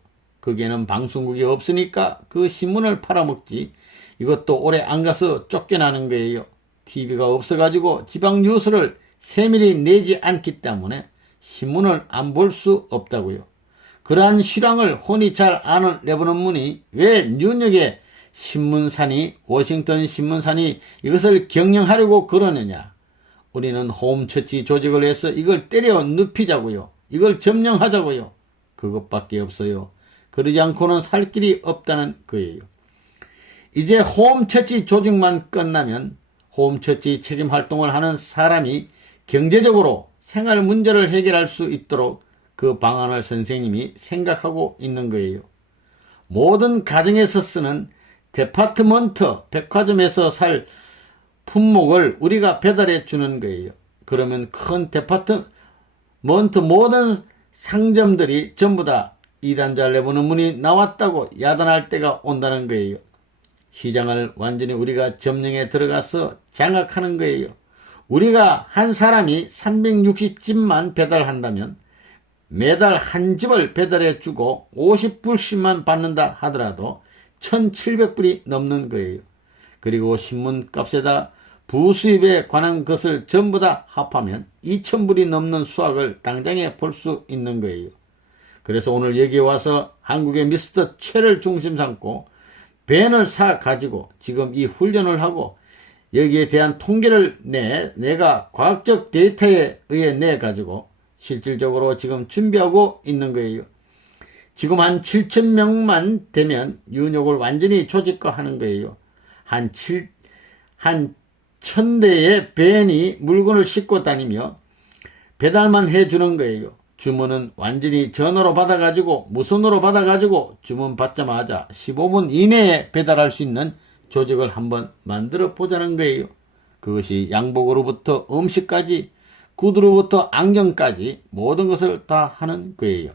거기에는 방송국이 없으니까 그 신문을 팔아먹지 이것도 오래 안 가서 쫓겨나는 거예요. TV가 없어가지고 지방 뉴스를 세밀히 내지 않기 때문에 신문을 안 볼 수 없다고요. 그러한 실황을 훤히 잘 아는 레버넌문이 왜 뉴욕의 신문사니 워싱턴 신문사니 이것을 경영하려고 그러느냐. 우리는 홈처치 조직을 해서 이걸 때려 눕히자고요. 이걸 점령하자고요. 그것밖에 없어요. 그러지 않고는 살 길이 없다는 거예요. 이제 홈처치 조직만 끝나면 홈처치 책임 활동을 하는 사람이 경제적으로 생활 문제를 해결할 수 있도록 그 방안을 선생님이 생각하고 있는 거예요. 모든 가정에서 쓰는 데파트먼트, 백화점에서 살 품목을 우리가 배달해 주는 거예요. 그러면 큰 데파트먼트 모든 상점들이 전부 다 이단자 내보는 문이 나왔다고 야단할 때가 온다는 거예요. 시장을 완전히 우리가 점령에 들어가서 장악하는 거예요. 우리가 한 사람이 360집만 배달한다면 매달 한 집을 배달해 주고 50불씩만 받는다 하더라도 1700불이 넘는 거예요. 그리고 신문값에다 부수입에 관한 것을 전부 다 합하면 2000불이 넘는 수확을 당장에 볼 수 있는 거예요. 그래서 오늘 여기 와서 한국의 미스터 최를 중심 삼고 밴을 사 가지고 지금 이 훈련을 하고 여기에 대한 통계를 내가 과학적 데이터에 의해 내 가지고 실질적으로 지금 준비하고 있는 거예요. 지금 한 7,000명만 되면 윤욕을 완전히 조직화하는 거예요. 한 1,000대의 밴이 물건을 싣고 다니며 배달만 해주는 거예요. 주문은 완전히 전화로 받아가지고 무선으로 받아가지고 주문 받자마자 15분 이내에 배달할 수 있는 조직을 한번 만들어 보자는 거예요. 그것이 양복으로부터 음식까지, 구두로부터 안경까지 모든 것을 다 하는 거예요.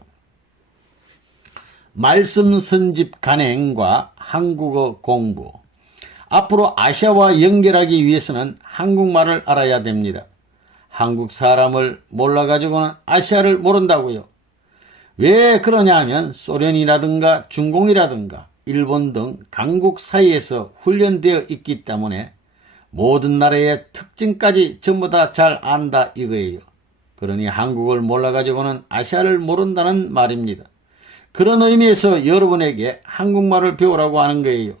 말씀 선집 간행과 한국어 공부. 앞으로 아시아와 연결하기 위해서는 한국말을 알아야 됩니다. 한국 사람을 몰라가지고는 아시아를 모른다고요. 왜 그러냐 하면 소련이라든가 중공이라든가 일본 등 강국 사이에서 훈련되어 있기 때문에 모든 나라의 특징까지 전부 다 잘 안다 이거예요. 그러니 한국을 몰라가지고는 아시아를 모른다는 말입니다. 그런 의미에서 여러분에게 한국말을 배우라고 하는 거예요.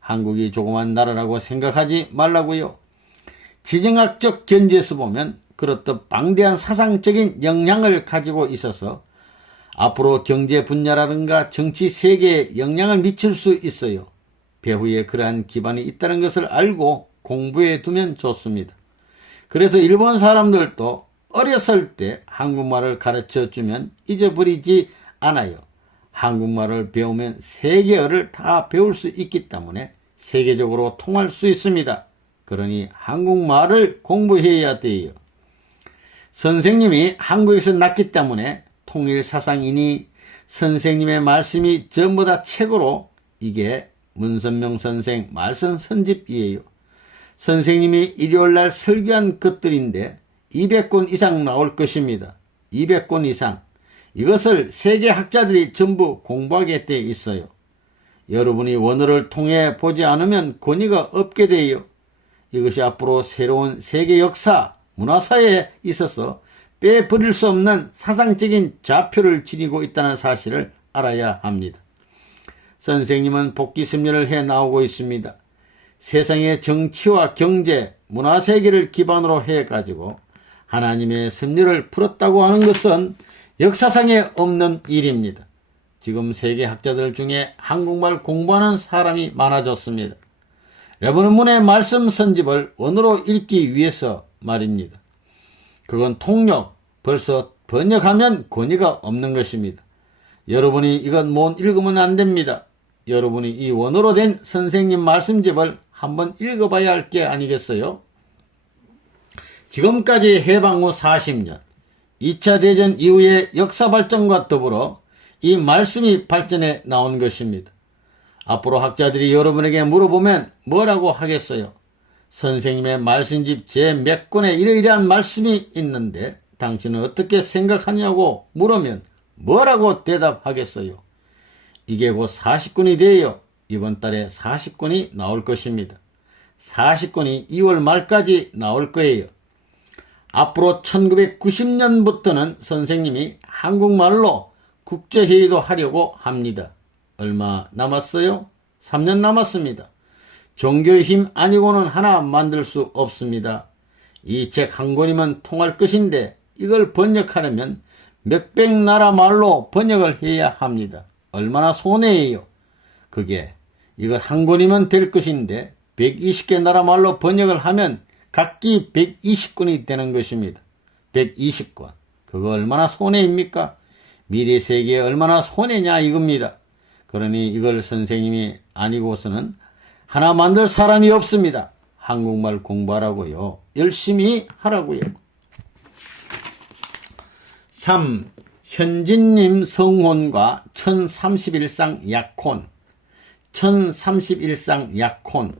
한국이 조그만 나라라고 생각하지 말라고요. 지정학적 견지에서 보면 그렇듯 방대한 사상적인 영향을 가지고 있어서 앞으로 경제 분야라든가 정치 세계에 영향을 미칠 수 있어요. 배후에 그러한 기반이 있다는 것을 알고 공부해 두면 좋습니다. 그래서 일본 사람들도 어렸을 때 한국말을 가르쳐 주면 잊어버리지 않아요. 한국말을 배우면 세계어를 다 배울 수 있기 때문에 세계적으로 통할 수 있습니다. 그러니 한국말을 공부해야 돼요. 선생님이 한국에서 났기 때문에 통일사상이니 선생님의 말씀이 전부 다 책으로, 이게 문선명 선생 말씀 선집이에요. 선생님이 일요일날 설교한 것들인데 200권 이상 나올 것입니다. 200권 이상. 이것을 세계 학자들이 전부 공부하게 돼 있어요. 여러분이 원어를 통해 보지 않으면 권위가 없게 돼요. 이것이 앞으로 새로운 세계 역사, 문화사에 있어서 빼버릴 수 없는 사상적인 좌표를 지니고 있다는 사실을 알아야 합니다. 선생님은 복귀 섭리를 해 나오고 있습니다. 세상의 정치와 경제, 문화세계를 기반으로 해가지고 하나님의 섭리를 풀었다고 하는 것은 역사상에 없는 일입니다. 지금 세계 학자들 중에 한국말 공부하는 사람이 많아졌습니다. 레버넌문의 말씀 선집을 원어로 읽기 위해서 말입니다. 그건 통역, 벌써 번역하면 권위가 없는 것입니다. 여러분이 이것 못 읽으면 안 됩니다. 여러분이 이 원어로 된 선생님 말씀집을 한번 읽어봐야 할 게 아니겠어요? 지금까지 해방 후 40년, 2차 대전 이후의 역사 발전과 더불어 이 말씀이 발전해 나온 것입니다. 앞으로 학자들이 여러분에게 물어보면 뭐라고 하겠어요? 선생님의 말씀집 제 몇 권에 이러이러한 말씀이 있는데 당신은 어떻게 생각하냐고 물으면 뭐라고 대답하겠어요? 이게 곧 40권이 돼요. 이번 달에 40권이 나올 것입니다. 40권이 2월 말까지 나올 거예요. 앞으로 1990년부터는 선생님이 한국말로 국제회의도 하려고 합니다. 얼마 남았어요? 3년 남았습니다. 종교의 힘 아니고는 하나 만들 수 없습니다. 이 책 한 권이면 통할 것인데 이걸 번역하려면 몇백 나라 말로 번역을 해야 합니다. 얼마나 손해예요. 그게 이걸 한 권이면 될 것인데 120개 나라 말로 번역을 하면 각기 120권이 되는 것입니다. 120권. 그거 얼마나 손해입니까? 미래 세계에 얼마나 손해냐 이겁니다. 그러니 이걸 선생님이 아니고서는 하나 만들 사람이 없습니다. 한국말 공부하라고요. 열심히 하라고요. 3. 현진님 성혼과 1031상 약혼. 1031상 약혼.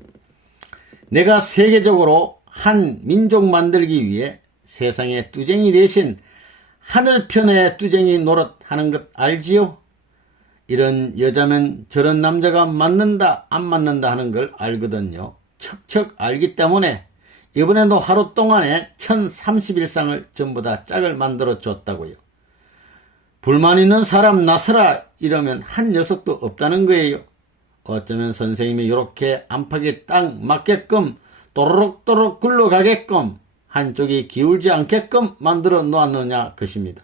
내가 세계적으로 한 민족 만들기 위해 세상의 뚜쟁이 대신 하늘편의 뚜쟁이 노릇하는 것 알지요? 이런 여자면 저런 남자가 맞는다 안 맞는다 하는 걸 알거든요. 척척 알기 때문에 이번에도 하루 동안에 1031쌍을 전부 다 짝을 만들어 줬다고요. 불만 있는 사람 나서라 이러면 한 녀석도 없다는 거예요. 어쩌면 선생님이 이렇게 안팎에 딱 맞게끔 또르륵또르륵 굴러가게끔 한쪽이 기울지 않게끔 만들어 놓았느냐 것입니다.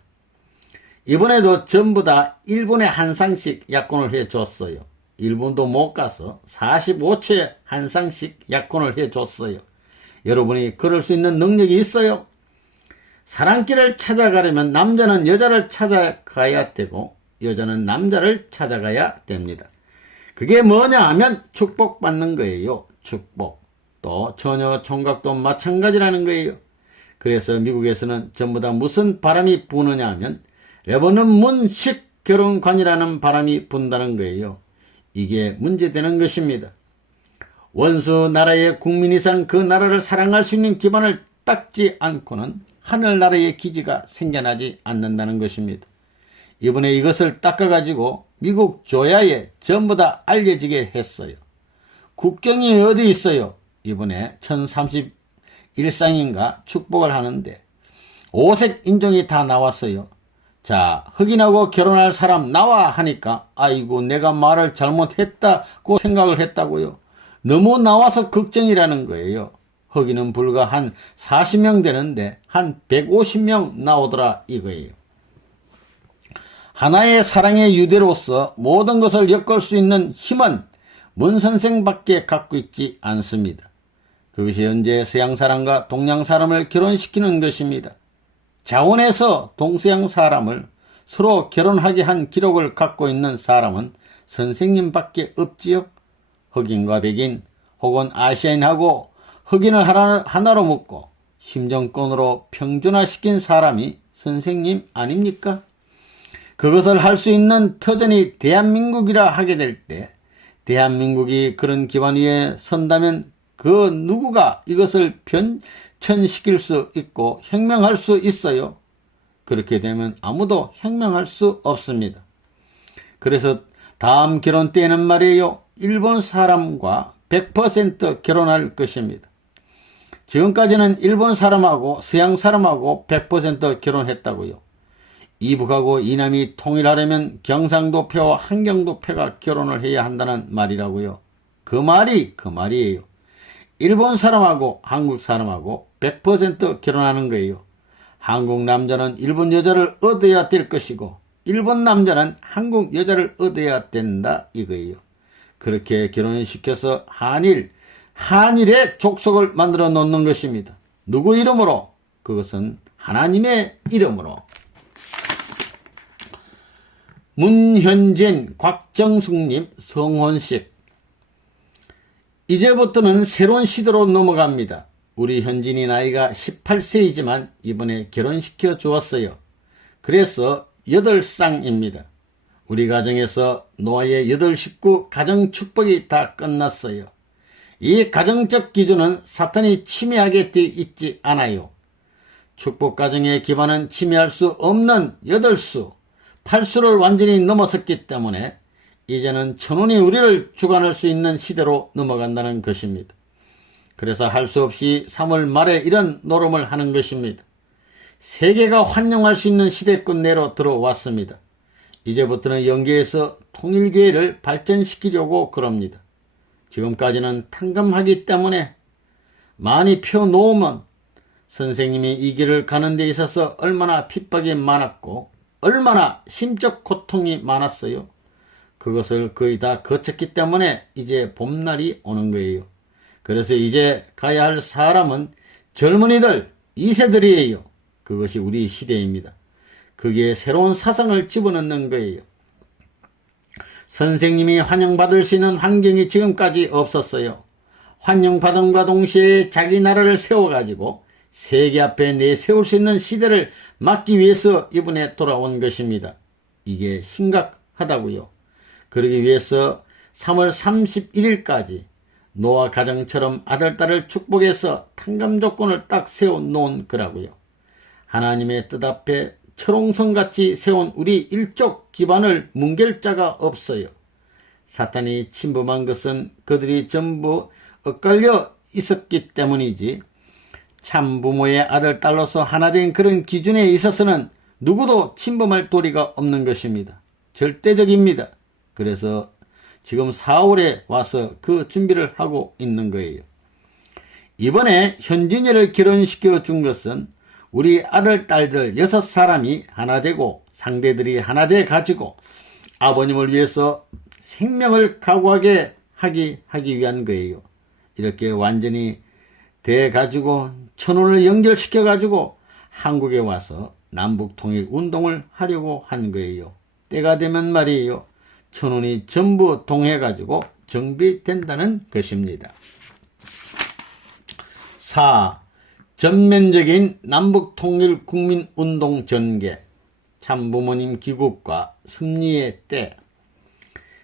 이번에도 전부 다 1분에 한 쌍씩 약혼을 해줬어요. 1분도 못 가서 45초에 한 쌍씩 약혼을 해줬어요. 여러분이 그럴 수 있는 능력이 있어요? 사랑길을 찾아가려면 남자는 여자를 찾아가야 되고 여자는 남자를 찾아가야 됩니다. 그게 뭐냐 하면 축복받는 거예요. 축복. 또 처녀 총각도 마찬가지라는 거예요. 그래서 미국에서는 전부 다 무슨 바람이 부느냐 하면 레버넌 문식 결혼관이라는 바람이 분다는 거예요. 이게 문제되는 것입니다. 원수 나라의 국민 이상 그 나라를 사랑할 수 있는 기반을 닦지 않고는 하늘나라의 기지가 생겨나지 않는다는 것입니다. 이번에 이것을 닦아가지고 미국 조야에 전부 다 알려지게 했어요. 국경이 어디 있어요? 이번에 1031상인가 축복을 하는데 5색 인종이 다 나왔어요. 자, 흑인하고 결혼할 사람 나와 하니까 아이고 내가 말을 잘못했다고 생각을 했다고요. 너무 나와서 걱정이라는 거예요. 흑인은 불과 한 40명 되는데 한 150명 나오더라 이거예요. 하나의 사랑의 유대로서 모든 것을 엮을 수 있는 힘은 문 선생밖에 갖고 있지 않습니다. 그것이 현재 서양 사람과 동양 사람을 결혼시키는 것입니다. 자원에서 동서양 사람을 서로 결혼하게 한 기록을 갖고 있는 사람은 선생님밖에 없지요. 흑인과 백인 혹은 아시아인하고 흑인을 하나로 묶고 심정권으로 평준화시킨 사람이 선생님 아닙니까? 그것을 할 수 있는 터전이 대한민국이라 하게 될 때 대한민국이 그런 기반 위에 선다면 그 누구가 이것을 변천시킬 수 있고 혁명할 수 있어요? 그렇게 되면 아무도 혁명할 수 없습니다. 그래서 다음 결혼 때에는 말이에요. 일본 사람과 100% 결혼할 것입니다. 지금까지는 일본 사람하고 서양 사람하고 100% 결혼했다고요. 이북하고 이남이 통일하려면 경상도패와 한경도패가 결혼을 해야 한다는 말이라고요. 그 말이에요. 일본 사람하고 한국 사람하고 100% 결혼하는 거예요. 한국 남자는 일본 여자를 얻어야 될 것이고 일본 남자는 한국 여자를 얻어야 된다 이거예요. 그렇게 결혼시켜서 한일의 족속을 만들어 놓는 것입니다. 누구 이름으로? 그것은 하나님의 이름으로. 문현진, 곽정숙님 성혼식. 이제부터는 새로운 시대로 넘어갑니다. 우리 현진이 나이가 18세이지만 이번에 결혼시켜 주었어요. 그래서 8쌍입니다. 우리 가정에서 노아의 8식구 가정축복이 다 끝났어요. 이 가정적 기준은 사탄이 침해하게 돼 있지 않아요. 축복 가정의 기반은 침해할 수 없는 8수, 8수를 완전히 넘어섰기 때문에 이제는 천운이 우리를 주관할 수 있는 시대로 넘어간다는 것입니다. 그래서 할 수 없이 3월 말에 이런 노름을 하는 것입니다. 세계가 환영할 수 있는 시대권 내로 들어왔습니다. 이제부터는 영계에서 통일교회를 발전시키려고 그럽니다. 지금까지는 탕감하기 때문에 많이 펴놓으면 선생님이 이 길을 가는 데 있어서 얼마나 핍박이 많았고 얼마나 심적 고통이 많았어요. 그것을 거의 다 거쳤기 때문에 이제 봄날이 오는 거예요. 그래서 이제 가야 할 사람은 젊은이들, 2세들이에요. 그것이 우리 시대입니다. 거기에 새로운 사상을 집어넣는 거예요. 선생님이 환영받을 수 있는 환경이 지금까지 없었어요. 환영받음과 동시에 자기 나라를 세워가지고 세계 앞에 내세울 수 있는 시대를 막기 위해서 이번에 돌아온 것입니다. 이게 심각하다고요. 그러기 위해서 3월 31일까지 노아 가정처럼 아들, 딸을 축복해서 탕감 조건을 딱 세워놓은 거라고요. 하나님의 뜻 앞에 철옹성같이 세운 우리 일족 기반을 뭉갤 자가 없어요. 사탄이 침범한 것은 그들이 전부 엇갈려 있었기 때문이지 참 부모의 아들, 딸로서 하나 된 그런 기준에 있어서는 누구도 침범할 도리가 없는 것입니다. 절대적입니다. 그래서 지금 4월에 와서 그 준비를 하고 있는 거예요. 이번에 현진이를 결혼시켜 준 것은 우리 아들, 딸들 6사람이 하나 되고 상대들이 하나 돼 가지고 아버님을 위해서 생명을 각오하게 하기 위한 거예요. 이렇게 완전히 돼 가지고 천운을 연결시켜 가지고 한국에 와서 남북통일 운동을 하려고 한 거예요. 때가 되면 말이에요. 천운이 전부 동해 가지고 정비된다는 것입니다. 4. 전면적인 남북통일국민운동 전개, 참부모님 귀국과 승리의 때.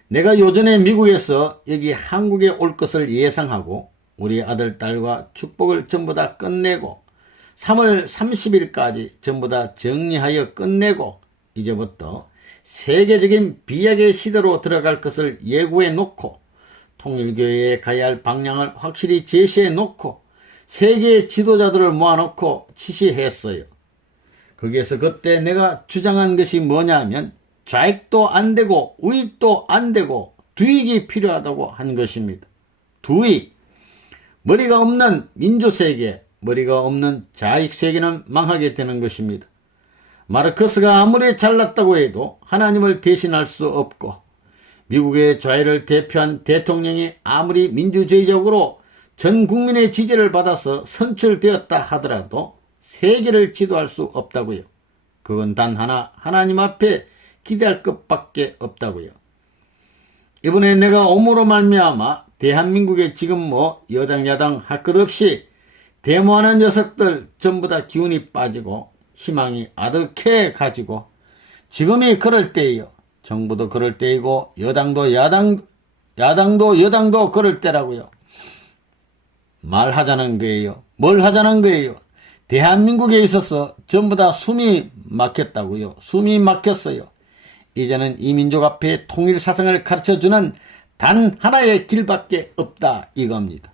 내가 요전에 미국에서 여기 한국에 올 것을 예상하고 우리 아들, 딸과 축복을 전부 다 끝내고 3월 30일까지 전부 다 정리하여 끝내고 이제부터 세계적인 비약의 시대로 들어갈 것을 예고해 놓고 통일교회에 가야 할 방향을 확실히 제시해 놓고 세계 지도자들을 모아놓고 지시했어요. 거기에서 그때 내가 주장한 것이 뭐냐면 좌익도 안 되고 우익도 안 되고 두익이 필요하다고 한 것입니다. 두익, 머리가 없는 민주세계, 머리가 없는 좌익세계는 망하게 되는 것입니다. 마르크스가 아무리 잘났다고 해도 하나님을 대신할 수 없고 미국의 좌익을 대표한 대통령이 아무리 민주주의적으로 전 국민의 지지를 받아서 선출되었다 하더라도 세계를 지도할 수 없다고요. 그건 단 하나, 하나님 앞에 기대할 것밖에 없다고요. 이번에 내가 오므로 말미암아 대한민국에 지금 뭐 여당 야당 할 것 없이 데모하는 녀석들 전부 다 기운이 빠지고 희망이 아득해 가지고 지금이 그럴 때예요. 정부도 그럴 때이고 여당도 야당도 여당도 그럴 때라고요. 말하자는 거예요. 뭘 하자는 거예요. 대한민국에 있어서 전부 다 숨이 막혔다고요. 숨이 막혔어요. 이제는 이 민족 앞에 통일사상을 가르쳐주는 단 하나의 길밖에 없다 이겁니다.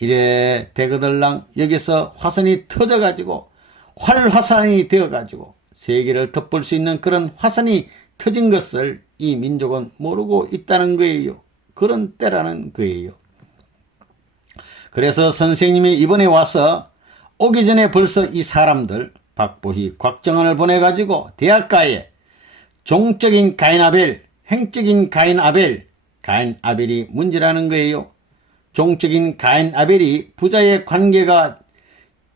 이래 대거들랑 여기서 화산이 터져가지고 활화산이 되어가지고 세계를 덮을 수 있는 그런 화산이 터진 것을 이 민족은 모르고 있다는 거예요. 그런 때라는 거예요. 그래서 선생님이 이번에 와서 오기 전에 벌써 이 사람들 박보희, 곽정원을 보내가지고 대학가에 종적인 가인 아벨, 행적인 가인 아벨, 가인 아벨이 문제라는 거예요. 종적인 가인 아벨이 부자의 관계가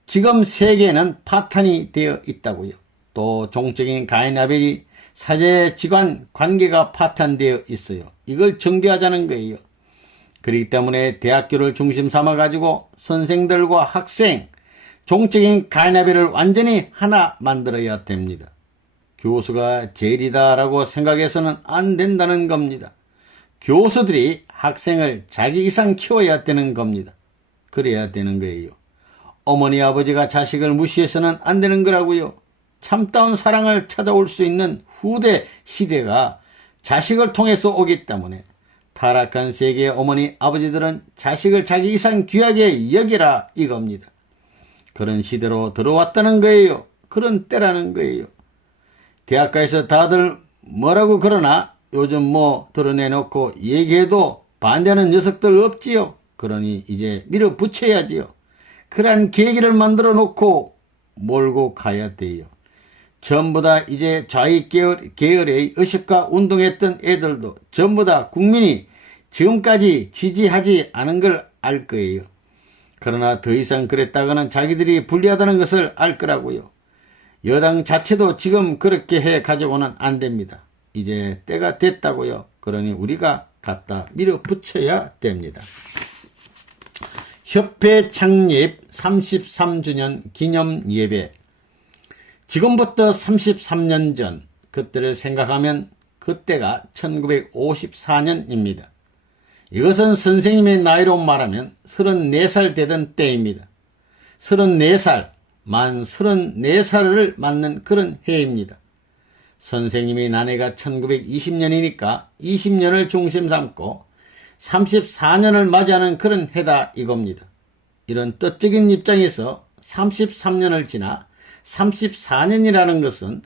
지금 세계에는 파탄이 되어 있다고요. 또 종적인 가인 아벨이 사제지간 관계가 파탄되어 있어요. 이걸 정비하자는 거예요. 그렇기 때문에 대학교를 중심 삼아가지고 선생들과 학생, 종적인 가인 아벨을 완전히 하나 만들어야 됩니다. 교수가 제일이다라고 생각해서는 안 된다는 겁니다. 교수들이 학생을 자기 이상 키워야 되는 겁니다. 그래야 되는 거예요. 어머니 아버지가 자식을 무시해서는 안 되는 거라고요. 참다운 사랑을 찾아올 수 있는 후대 시대가 자식을 통해서 오기 때문에 타락한 세계의 어머니 아버지들은 자식을 자기 이상 귀하게 여기라 이겁니다. 그런 시대로 들어왔다는 거예요. 그런 때라는 거예요. 대학가에서 다들 뭐라고 그러나 요즘 뭐 드러내놓고 얘기해도 반대하는 녀석들 없지요. 그러니 이제 밀어붙여야지요. 그러한 계기를 만들어 놓고 몰고 가야 돼요. 전부 다 이제 좌익 계열의 의식과 운동했던 애들도 전부 다 국민이 지금까지 지지하지 않은 걸 알 거예요. 그러나 더 이상 그랬다가는 자기들이 불리하다는 것을 알 거라고요. 여당 자체도 지금 그렇게 해 가지고는 안 됩니다. 이제 때가 됐다고요. 그러니 우리가 갖다 밀어붙여야 됩니다. 협회 창립 33주년 기념 예배. 지금부터 33년 전 그때를 생각하면 그때가 1954년입니다. 이것은 선생님의 나이로 말하면 34살 되던 때입니다. 34살, 만 34살을 맞는 그런 해입니다. 선생님이 나이가 1920년이니까 20년을 중심 삼고 34년을 맞이하는 그런 해다 이겁니다. 이런 뜻적인 입장에서 33년을 지나 34년이라는 것은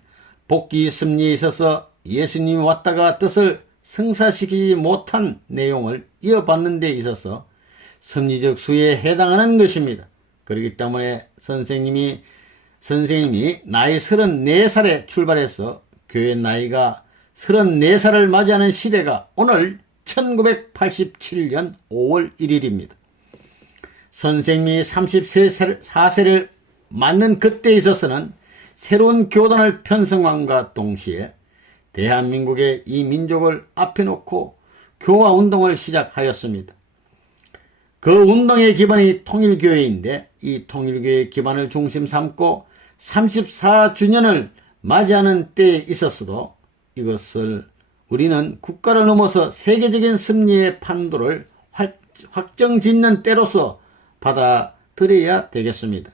복귀 섭리에 있어서 예수님이 왔다가 뜻을 성사시키지 못한 내용을 이어받는 데 있어서 섭리적 수에 해당하는 것입니다. 그렇기 때문에 선생님이 나이 34살에 출발해서 교회 나이가 34살을 맞이하는 시대가 오늘 1987년 5월 1일입니다. 선생님이 34세를 맞는 그때에 있어서는 새로운 교단을 편성함과 동시에 대한민국의 이 민족을 앞에 놓고 교화운동을 시작하였습니다. 그 운동의 기반이 통일교회인데 이 통일교회의 기반을 중심 삼고 34주년을 맞이하는 때에 있었어도 이것을 우리는 국가를 넘어서 세계적인 승리의 판도를 확정짓는 때로서 받아들여야 되겠습니다.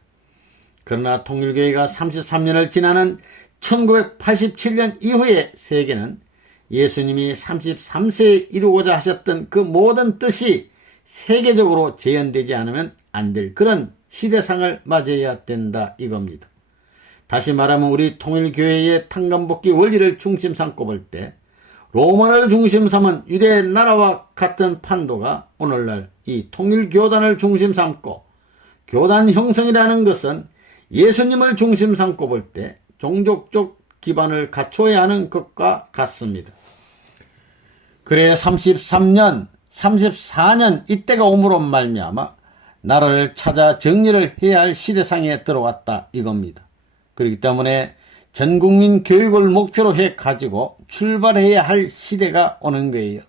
그러나 통일교회가 33년을 지나는 1987년 이후에 세계는 예수님이 33세에 이루고자 하셨던 그 모든 뜻이 세계적으로 재현되지 않으면 안 될 그런 시대상을 맞이해야 된다 이겁니다. 다시 말하면 우리 통일교회의 탕감복귀 원리를 중심 삼고 볼 때 로마를 중심 삼은 유대 나라와 같은 판도가 오늘날 이 통일교단을 중심 삼고 교단 형성이라는 것은 예수님을 중심 삼고 볼 때 종족적 기반을 갖춰야 하는 것과 같습니다. 그래 33년, 34년 이때가 오므로 말미암아 나라를 찾아 정리를 해야 할 시대상에 들어왔다 이겁니다. 그렇기 때문에 전국민 교육을 목표로 해가지고 출발해야 할 시대가 오는 거예요.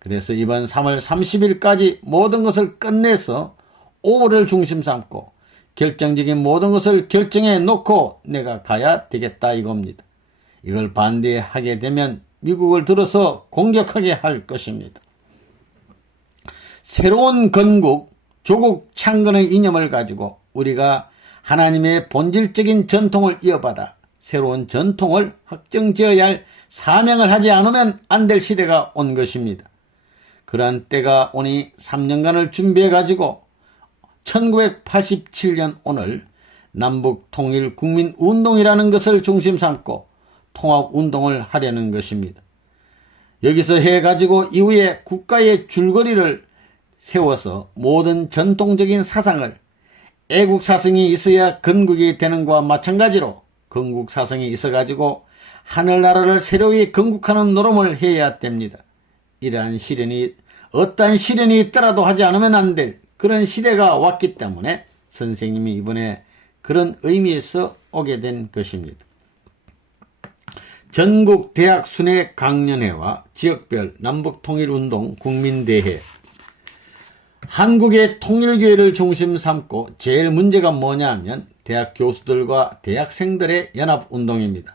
그래서 이번 3월 30일까지 모든 것을 끝내서 5월을 중심 삼고 결정적인 모든 것을 결정해 놓고 내가 가야 되겠다 이겁니다. 이걸 반대하게 되면 미국을 들어서 공격하게 할 것입니다. 새로운 건국, 조국 창건의 이념을 가지고 우리가 하나님의 본질적인 전통을 이어받아 새로운 전통을 확정지어야 할 사명을 하지 않으면 안 될 시대가 온 것입니다. 그러한 때가 오니 3년간을 준비해가지고 1987년 오늘 남북통일국민운동이라는 것을 중심 삼고 통합운동을 하려는 것입니다. 여기서 해가지고 이후에 국가의 줄거리를 세워서 모든 전통적인 사상을 애국사상이 있어야 건국이 되는 것과 마찬가지로 건국사상이 있어가지고 하늘나라를 새로이 건국하는 노름을 해야 됩니다. 이러한 시련이 어떠한 시련이 있더라도 하지 않으면 안 될 그런 시대가 왔기 때문에 선생님이 이번에 그런 의미에서 오게 된 것입니다. 전국 대학 순회 강연회와 지역별 남북통일운동 국민대회 한국의 통일교회를 중심 삼고 제일 문제가 뭐냐 하면 대학 교수들과 대학생들의 연합운동입니다.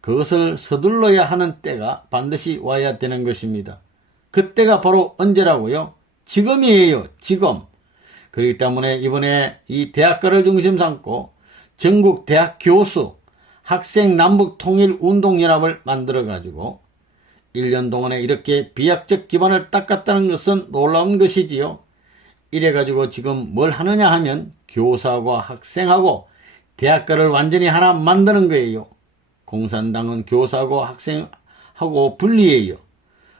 그것을 서둘러야 하는 때가 반드시 와야 되는 것입니다. 그때가 바로 언제라고요? 지금이에요. 지금. 그렇기 때문에 이번에 이 대학가를 중심 삼고 전국 대학 교수 학생 남북통일운동연합을 만들어가지고 1년 동안에 이렇게 비약적 기반을 닦았다는 것은 놀라운 것이지요. 이래가지고 지금 뭘 하느냐 하면 교사하고 학생하고 대학가를 완전히 하나 만드는 거예요. 공산당은 교사하고 학생하고 분리해요.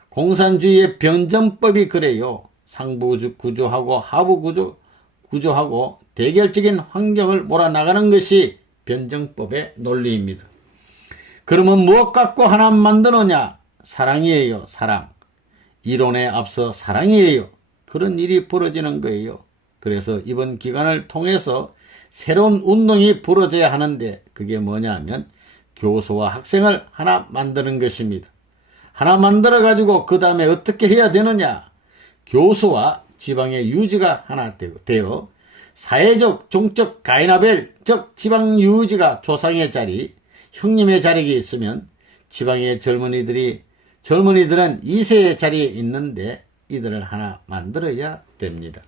공산주의의 변전법이 그래요. 상부 구조하고 하부 구조하고 대결적인 환경을 몰아나가는 것이 변정법의 논리입니다. 그러면 무엇 갖고 하나 만드느냐? 사랑이에요. 사랑. 이론에 앞서 사랑이에요. 그런 일이 벌어지는 거예요. 그래서 이번 기간을 통해서 새로운 운동이 벌어져야 하는데 그게 뭐냐 하면 교수와 학생을 하나 만드는 것입니다. 하나 만들어 가지고 그 다음에 어떻게 해야 되느냐? 교수와 지방의 유지가 하나 되어 사회적, 종적 가인화별, 즉 지방 유지가 조상의 자리, 형님의 자리에 있으면 지방의 젊은이들은 2세의 자리에 있는데 이들을 하나 만들어야 됩니다.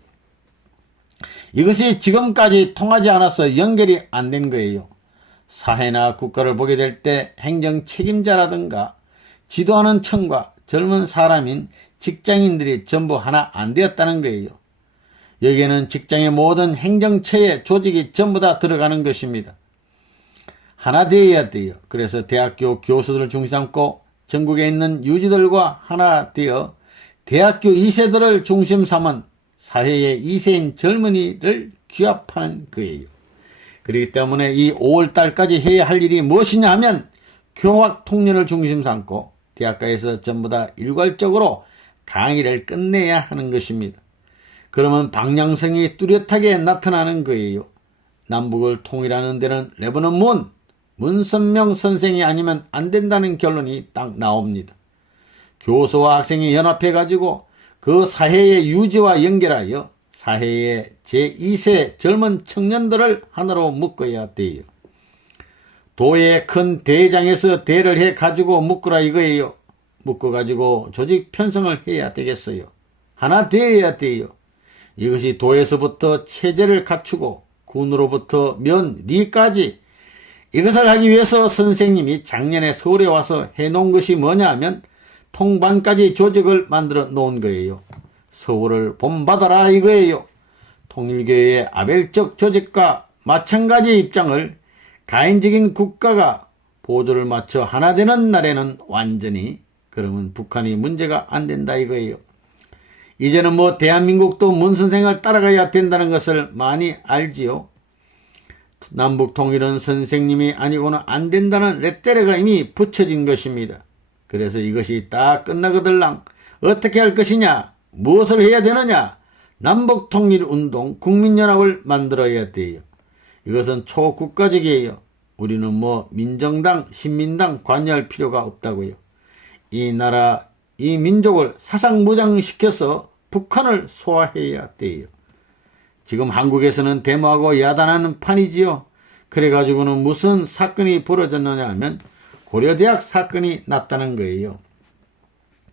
이것이 지금까지 통하지 않아서 연결이 안 된 거예요. 사회나 국가를 보게 될 때 행정 책임자라든가 지도하는 층과 젊은 사람인 직장인들이 전부 하나 안 되었다는 거예요. 여기에는 직장의 모든 행정처의 조직이 전부 다 들어가는 것입니다. 하나 되어야 돼요. 그래서 대학교 교수들을 중심 삼고 전국에 있는 유지들과 하나 되어 대학교 2세들을 중심 삼은 사회의 2세인 젊은이를 규합하는 거예요. 그렇기 때문에 이 5월달까지 해야 할 일이 무엇이냐 하면 교학 통련을 중심 삼고 대학가에서 전부 다 일괄적으로 강의를 끝내야 하는 것입니다. 그러면 방향성이 뚜렷하게 나타나는 거예요. 남북을 통일하는 데는 레버넌 문선명 선생이 아니면 안 된다는 결론이 딱 나옵니다. 교수와 학생이 연합해가지고 그 사회의 유지와 연결하여 사회의 제2세 젊은 청년들을 하나로 묶어야 돼요. 도의 큰 대장에서 대를 해 가지고 묶으라 이거예요. 묶어 가지고 조직 편성을 해야 되겠어요. 하나 되어야 돼요. 이것이 도에서부터 체제를 갖추고 군으로부터 면, 리까지 이것을 하기 위해서 선생님이 작년에 서울에 와서 해놓은 것이 뭐냐 하면 통반까지 조직을 만들어 놓은 거예요. 서울을 본받아라 이거예요. 통일교회의 아벨적 조직과 마찬가지 입장을 가인적인 국가가 보조를 맞춰 하나 되는 날에는 완전히 그러면 북한이 문제가 안 된다 이거예요. 이제는 뭐 대한민국도 문 선생을 따라가야 된다는 것을 많이 알지요. 남북 통일은 선생님이 아니고는 안 된다는 레떼레가 이미 붙여진 것입니다. 그래서 이것이 다 끝나거들랑 어떻게 할 것이냐, 무엇을 해야 되느냐, 남북 통일 운동 국민연합을 만들어야 돼요. 이것은 초국가적이에요. 우리는 뭐 민정당, 신민당 관여할 필요가 없다고요. 이 나라, 이 민족을 사상무장시켜서 북한을 소화해야 돼요. 지금 한국에서는 데모하고 야단하는 판이지요. 그래가지고는 무슨 사건이 벌어졌느냐 하면 고려대학 사건이 났다는 거예요.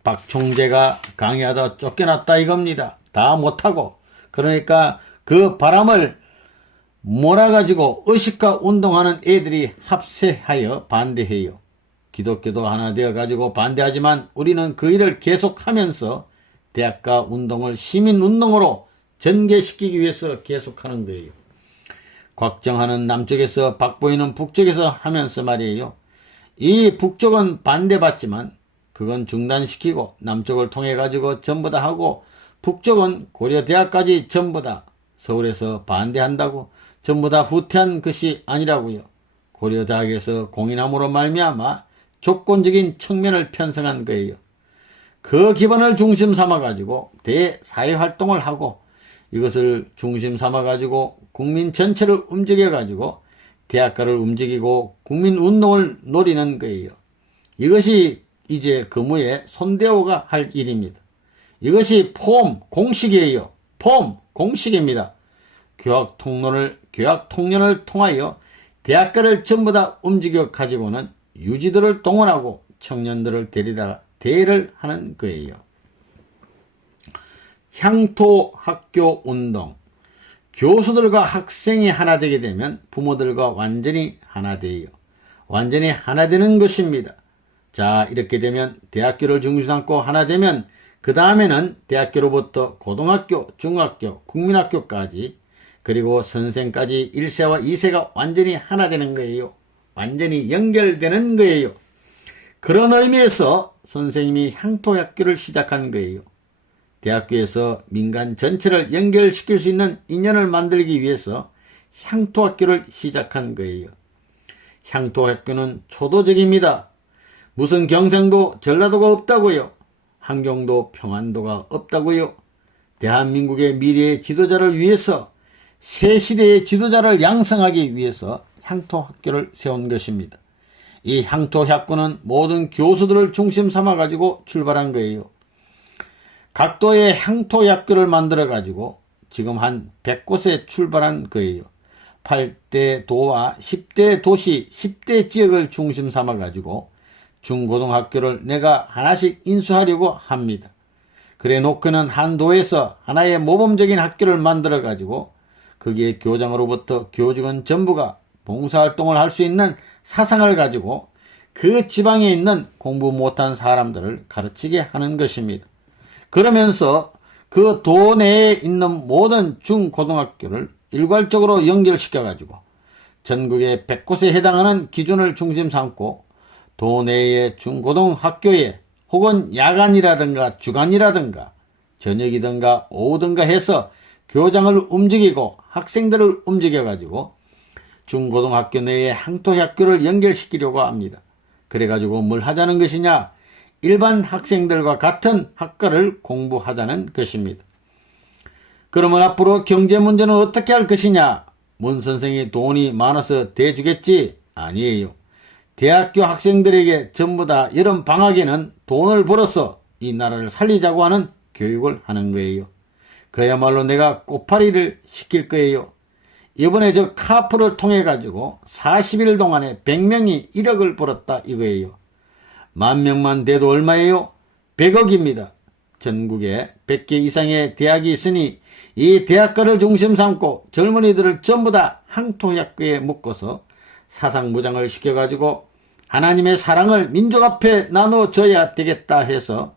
박 총재가 강의하다 쫓겨났다 이겁니다. 다 못하고. 그러니까 그 바람을 몰아가지고 의식화 운동하는 애들이 합세하여 반대해요. 기독교도 하나 되어가지고 반대하지만 우리는 그 일을 계속하면서 대학가 운동을 시민운동으로 전개시키기 위해서 계속하는 거예요. 곽정하는 남쪽에서 박보이는 북쪽에서 하면서 말이에요. 이 북쪽은 반대받지만 그건 중단시키고 남쪽을 통해 가지고 전부 다 하고 북쪽은 고려대학까지 전부 다 서울에서 반대한다고 전부 다 후퇴한 것이 아니라고요. 고려대학에서 공인함으로 말미암아 조건적인 측면을 편성한 거예요. 그 기반을 중심 삼아 가지고 대사회활동을 하고 이것을 중심 삼아 가지고 국민 전체를 움직여 가지고 대학가를 움직이고 국민운동을 노리는 거예요. 이것이 이제 그무의 손대호가 할 일입니다. 이것이 폼 공식이에요. 폼 공식입니다. 교학 통론을 통하여 대학가를 전부 다 움직여 가지고는 유지들을 동원하고 청년들을 데리다가 대회를 하는 거예요. 향토 학교 운동. 교수들과 학생이 하나 되게 되면 부모들과 완전히 하나 돼요. 완전히 하나 되는 것입니다. 자, 이렇게 되면 대학교를 중심 삼고 하나 되면 그 다음에는 대학교로부터 고등학교, 중학교, 국민학교까지 그리고 선생까지 1세와 2세가 완전히 하나 되는 거예요. 완전히 연결되는 거예요. 그런 의미에서 선생님이 향토학교를 시작한 거예요. 대학교에서 민간 전체를 연결시킬 수 있는 인연을 만들기 위해서 향토학교를 시작한 거예요. 향토학교는 초도적입니다. 무슨 경상도, 전라도가 없다고요. 함경도, 평안도가 없다고요. 대한민국의 미래의 지도자를 위해서 새 시대의 지도자를 양성하기 위해서 향토학교를 세운 것입니다. 이 향토학교는 모든 교수들을 중심 삼아 가지고 출발한 거예요. 각도의 향토학교를 만들어 가지고 지금 한 100곳에 출발한 거예요. 8대 도와 10대 도시, 10대 지역을 중심 삼아 가지고 중고등학교를 내가 하나씩 인수하려고 합니다. 그래 놓고는 한 도에서 하나의 모범적인 학교를 만들어 가지고 거기에 교장으로부터 교직원 전부가 봉사활동을 할 수 있는 사상을 가지고 그 지방에 있는 공부 못한 사람들을 가르치게 하는 것입니다. 그러면서 그 도 내에 있는 모든 중고등학교를 일괄적으로 연결시켜 가지고 전국의 100곳에 해당하는 기준을 중심 삼고 도 내의 중고등학교에 혹은 야간이라든가 주간이라든가 저녁이든가 오후든가 해서 교장을 움직이고 학생들을 움직여 가지고 중고등학교 내에 향토학교를 연결시키려고 합니다. 그래가지고 뭘 하자는 것이냐? 일반 학생들과 같은 학과를 공부하자는 것입니다. 그러면 앞으로 경제 문제는 어떻게 할 것이냐? 문 선생이 돈이 많아서 대주겠지? 아니에요. 대학교 학생들에게 전부 다 여름 방학에는 돈을 벌어서 이 나라를 살리자고 하는 교육을 하는 거예요. 그야말로 내가 꼬파리를 시킬 거예요. 이번에 저 카프를 통해 가지고 40일 동안에 100명이 1억을 벌었다 이거예요. 10,000명만 돼도 얼마예요? 100억입니다. 전국에 100개 이상의 대학이 있으니 이 대학가를 중심 삼고 젊은이들을 전부 다 항토학교에 묶어서 사상무장을 시켜가지고 하나님의 사랑을 민족 앞에 나눠줘야 되겠다 해서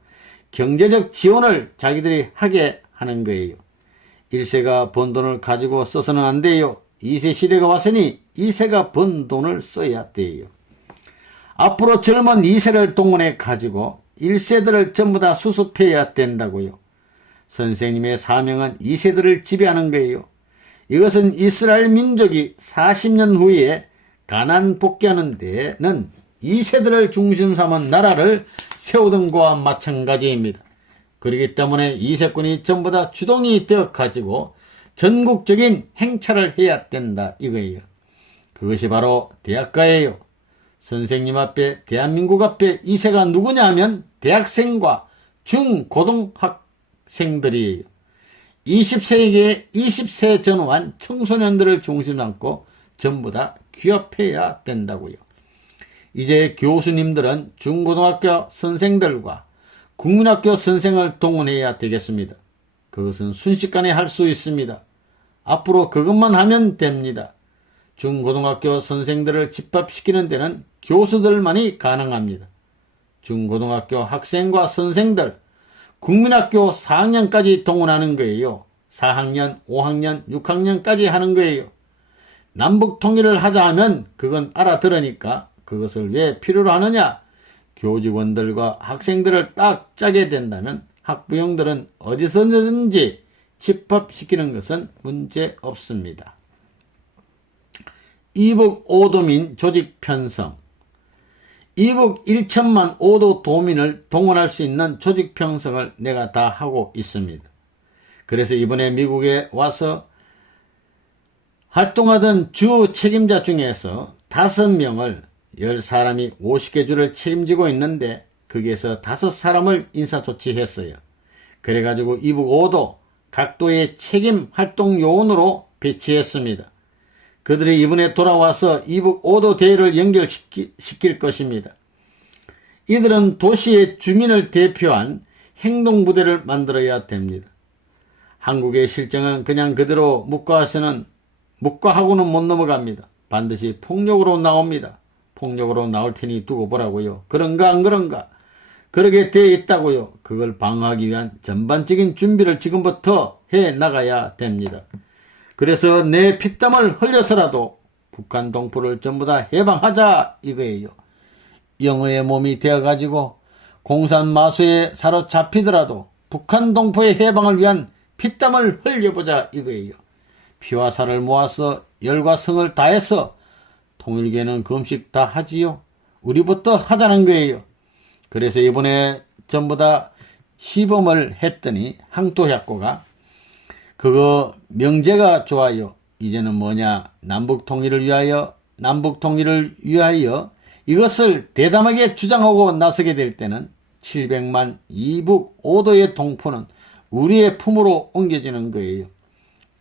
경제적 지원을 자기들이 하게 하는 거예요. 1세가 번 돈을 가지고 써서는 안 돼요. 2세 시대가 왔으니 2세가 번 돈을 써야 돼요. 앞으로 젊은 2세를 동원해 가지고 1세들을 전부 다 수습해야 된다고요. 선생님의 사명은 2세들을 지배하는 거예요. 이것은 이스라엘 민족이 40년 후에 가나안 복귀하는 데는 2세들을 중심 삼은 나라를 세우던 것과 마찬가지입니다. 그렇기 때문에 2세권이 전부 다 주동이 되어 가지고 전국적인 행차를 해야 된다 이거예요. 그것이 바로 대학가예요. 선생님 앞에, 대한민국 앞에 2세가 누구냐 하면 대학생과 중고등학생들이에요. 20세기에 20세 전후한 청소년들을 중심 삼고 전부 다 귀합해야 된다고요. 이제 교수님들은 중고등학교 선생들과 국민학교 선생을 동원해야 되겠습니다. 그것은 순식간에 할 수 있습니다. 앞으로 그것만 하면 됩니다. 중고등학교 선생들을 집합시키는 데는 교수들만이 가능합니다. 중고등학교 학생과 선생들, 국민학교 4학년까지 동원하는 거예요. 4학년, 5학년, 6학년까지 하는 거예요. 남북 통일을 하자 하면 그건 알아들으니까 그것을 왜 필요로 하느냐? 교직원들과 학생들을 딱 짜게 된다면 학부형들은 어디서든지 집합시키는 것은 문제 없습니다. 이북 5도민 조직 편성. 이북 1천만 5도 도민을 동원할 수 있는 조직 편성을 내가 다 하고 있습니다. 그래서 이번에 미국에 와서 활동하던 주 책임자 중에서 5명을 10사람이 50개 주를 책임지고 있는데 거기에서 5사람을 인사조치했어요. 그래가지고 이북 5도 각도의 책임 활동 요원으로 배치했습니다. 그들이 이번에 돌아와서 이북 5도 대회를 연결시킬 것입니다. 이들은 도시의 주민을 대표한 행동부대를 만들어야 됩니다. 한국의 실정은 그냥 그대로 묵과하고는 못 넘어갑니다. 반드시 폭력으로 나옵니다. 폭력으로 나올 테니 두고 보라고요. 그런가 안 그런가? 그러게 되어 있다고요. 그걸 방어하기 위한 전반적인 준비를 지금부터 해 나가야 됩니다. 그래서 내 피땀을 흘려서라도 북한 동포를 전부 다 해방하자 이거예요. 영어의 몸이 되어가지고 공산 마수에 사로잡히더라도 북한 동포의 해방을 위한 피땀을 흘려보자 이거예요. 피와 살을 모아서 열과 성을 다해서 통일교회는 금식 다 하지요. 우리부터 하자는 거예요. 그래서 이번에 전부 다 시범을 했더니 항토학교가 그거 명제가 좋아요. 이제는 뭐냐? 남북통일을 위하여 이것을 대담하게 주장하고 나서게 될 때는 700만 이북 5도의 동포는 우리의 품으로 옮겨지는 거예요.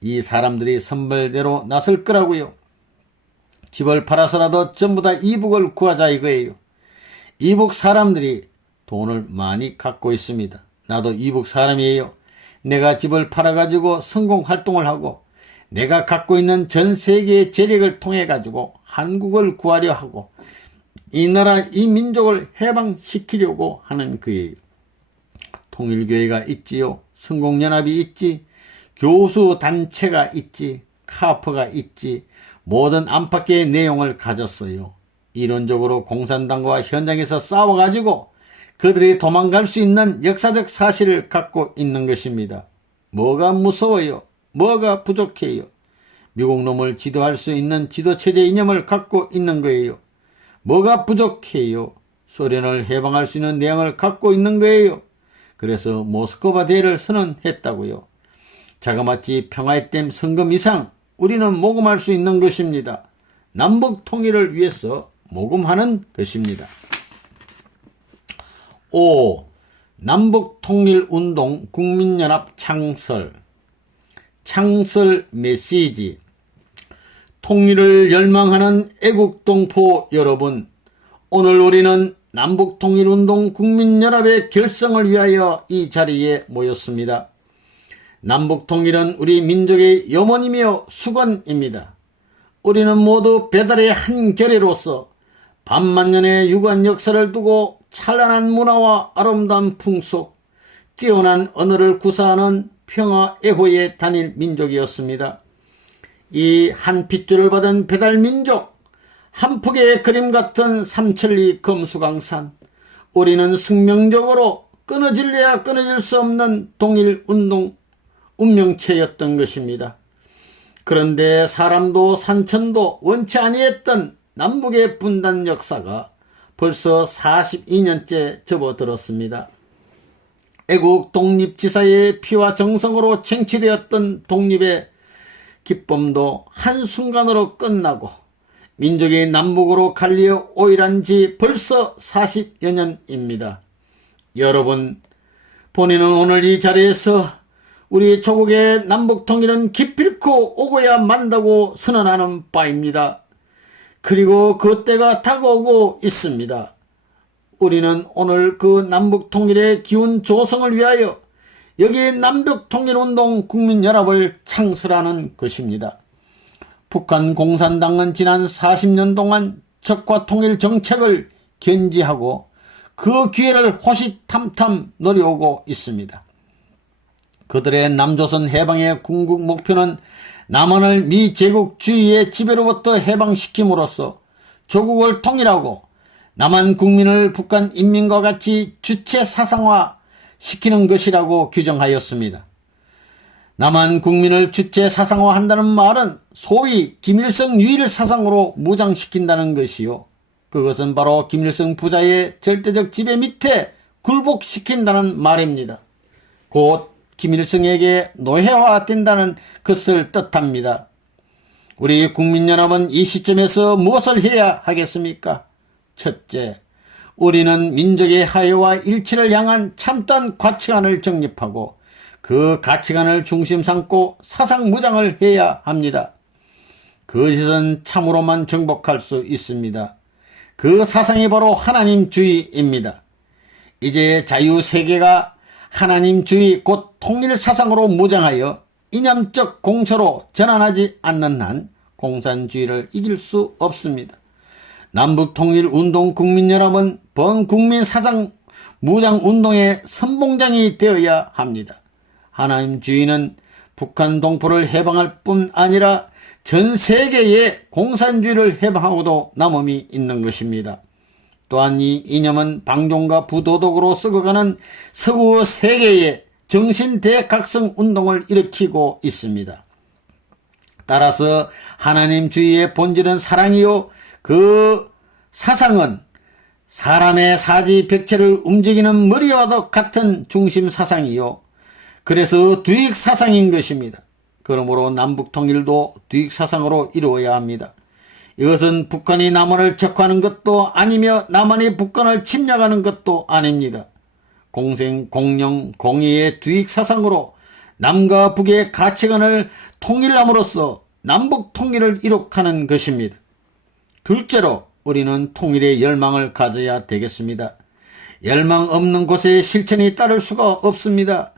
이 사람들이 선발대로 나설 거라고요. 집을 팔아서라도 전부 다 이북을 구하자 이거예요. 이북 사람들이 돈을 많이 갖고 있습니다. 나도 이북 사람이에요. 내가 집을 팔아가지고 성공활동을 하고 내가 갖고 있는 전 세계의 재력을 통해 가지고 한국을 구하려 하고 이 나라 이 민족을 해방시키려고 하는 거예요. 통일교회가 있지요. 성공연합이 있지. 교수단체가 있지. 카프가 있지. 모든 안팎의 내용을 가졌어요. 이론적으로 공산당과 현장에서 싸워가지고 그들이 도망갈 수 있는 역사적 사실을 갖고 있는 것입니다. 뭐가 무서워요? 뭐가 부족해요? 미국 놈을 지도할 수 있는 지도체제 이념을 갖고 있는 거예요. 뭐가 부족해요? 소련을 해방할 수 있는 내용을 갖고 있는 거예요. 그래서 모스크바 대회를 선언했다고요. 자그마치 평화의 댐 성금 이상 우리는 모금할 수 있는 것입니다. 남북 통일을 위해서 모금하는 것입니다. 5. 남북통일운동 국민연합 창설. 창설 메시지. 통일을 열망하는 애국동포 여러분, 오늘 우리는 남북통일운동 국민연합의 결성을 위하여 이 자리에 모였습니다. 남북통일은 우리 민족의 염원이며 수건입니다. 우리는 모두 배달의 한 결의로서 반만년의 유구한 역사를 두고 찬란한 문화와 아름다운 풍속, 뛰어난 언어를 구사하는 평화 애호의 단일 민족이었습니다. 이 한 핏줄을 받은 배달 민족, 한 폭의 그림 같은 삼천리 검수강산, 우리는 숙명적으로 끊어질래야 끊어질 수 없는 동일운동 운명체였던 것입니다. 그런데 사람도 산천도 원치 아니했던 남북의 분단 역사가 벌써 42년째 접어들었습니다. 애국 독립지사의 피와 정성으로 쟁취되었던 독립의 기쁨도 한순간으로 끝나고 민족이 남북으로 갈리어 오일한 지 벌써 40여 년입니다. 여러분, 본인은 오늘 이 자리에서 우리 조국의 남북통일은 기필코 오고야 만다고 선언하는 바입니다. 그리고 그 때가 다가오고 있습니다. 우리는 오늘 그 남북통일의 기운 조성을 위하여 여기 남북통일운동 국민연합을 창설하는 것입니다. 북한 공산당은 지난 40년 동안 적과 통일 정책을 견지하고 그 기회를 호시탐탐 노려오고 있습니다. 그들의 남조선 해방의 궁극 목표는 남한을 미제국주의의 지배로부터 해방시킴으로써 조국을 통일하고 남한 국민을 북한 인민과 같이 주체 사상화 시키는 것이라고 규정하였습니다. 남한 국민을 주체 사상화한다는 말은 소위 김일성 유일 사상으로 무장시킨다는 것이요, 그것은 바로 김일성 부자의 절대적 지배 밑에 굴복시킨다는 말입니다. 곧 김일성에게 노예화된다는 것을 뜻합니다. 우리 국민연합은 이 시점에서 무엇을 해야 하겠습니까? 첫째, 우리는 민족의 화해와 일치를 향한 참된 가치관을 정립하고 그 가치관을 중심 삼고 사상무장을 해야 합니다. 그것은 참으로만 정복할 수 있습니다. 그 사상이 바로 하나님주의입니다. 이제 자유세계가 하나님주의 곧 통일사상으로 무장하여 이념적 공처로 전환하지 않는 한 공산주의를 이길 수 없습니다. 남북통일운동 국민연합은 범국민사상 무장운동의 선봉장이 되어야 합니다. 하나님주의는 북한 동포를 해방할 뿐 아니라 전 세계의 공산주의를 해방하고도 남음이 있는 것입니다. 또한 이 이념은 방종과 부도덕으로 썩어가는 서구 세계의 정신대각성 운동을 일으키고 있습니다. 따라서 하나님주의의 본질은 사랑이요, 그 사상은 사람의 사지백체를 움직이는 머리와도 같은 중심사상이요, 그래서 두익사상인 것입니다. 그러므로 남북통일도 두익사상으로 이루어야 합니다. 이것은 북한이 남한을 적화하는 것도 아니며 남한이 북한을 침략하는 것도 아닙니다. 공생, 공령, 공의의 두익사상으로 남과 북의 가치관을 통일함으로써 남북통일을 이룩하는 것입니다. 둘째로 우리는 통일의 열망을 가져야 되겠습니다. 열망 없는 곳에 실천이 따를 수가 없습니다.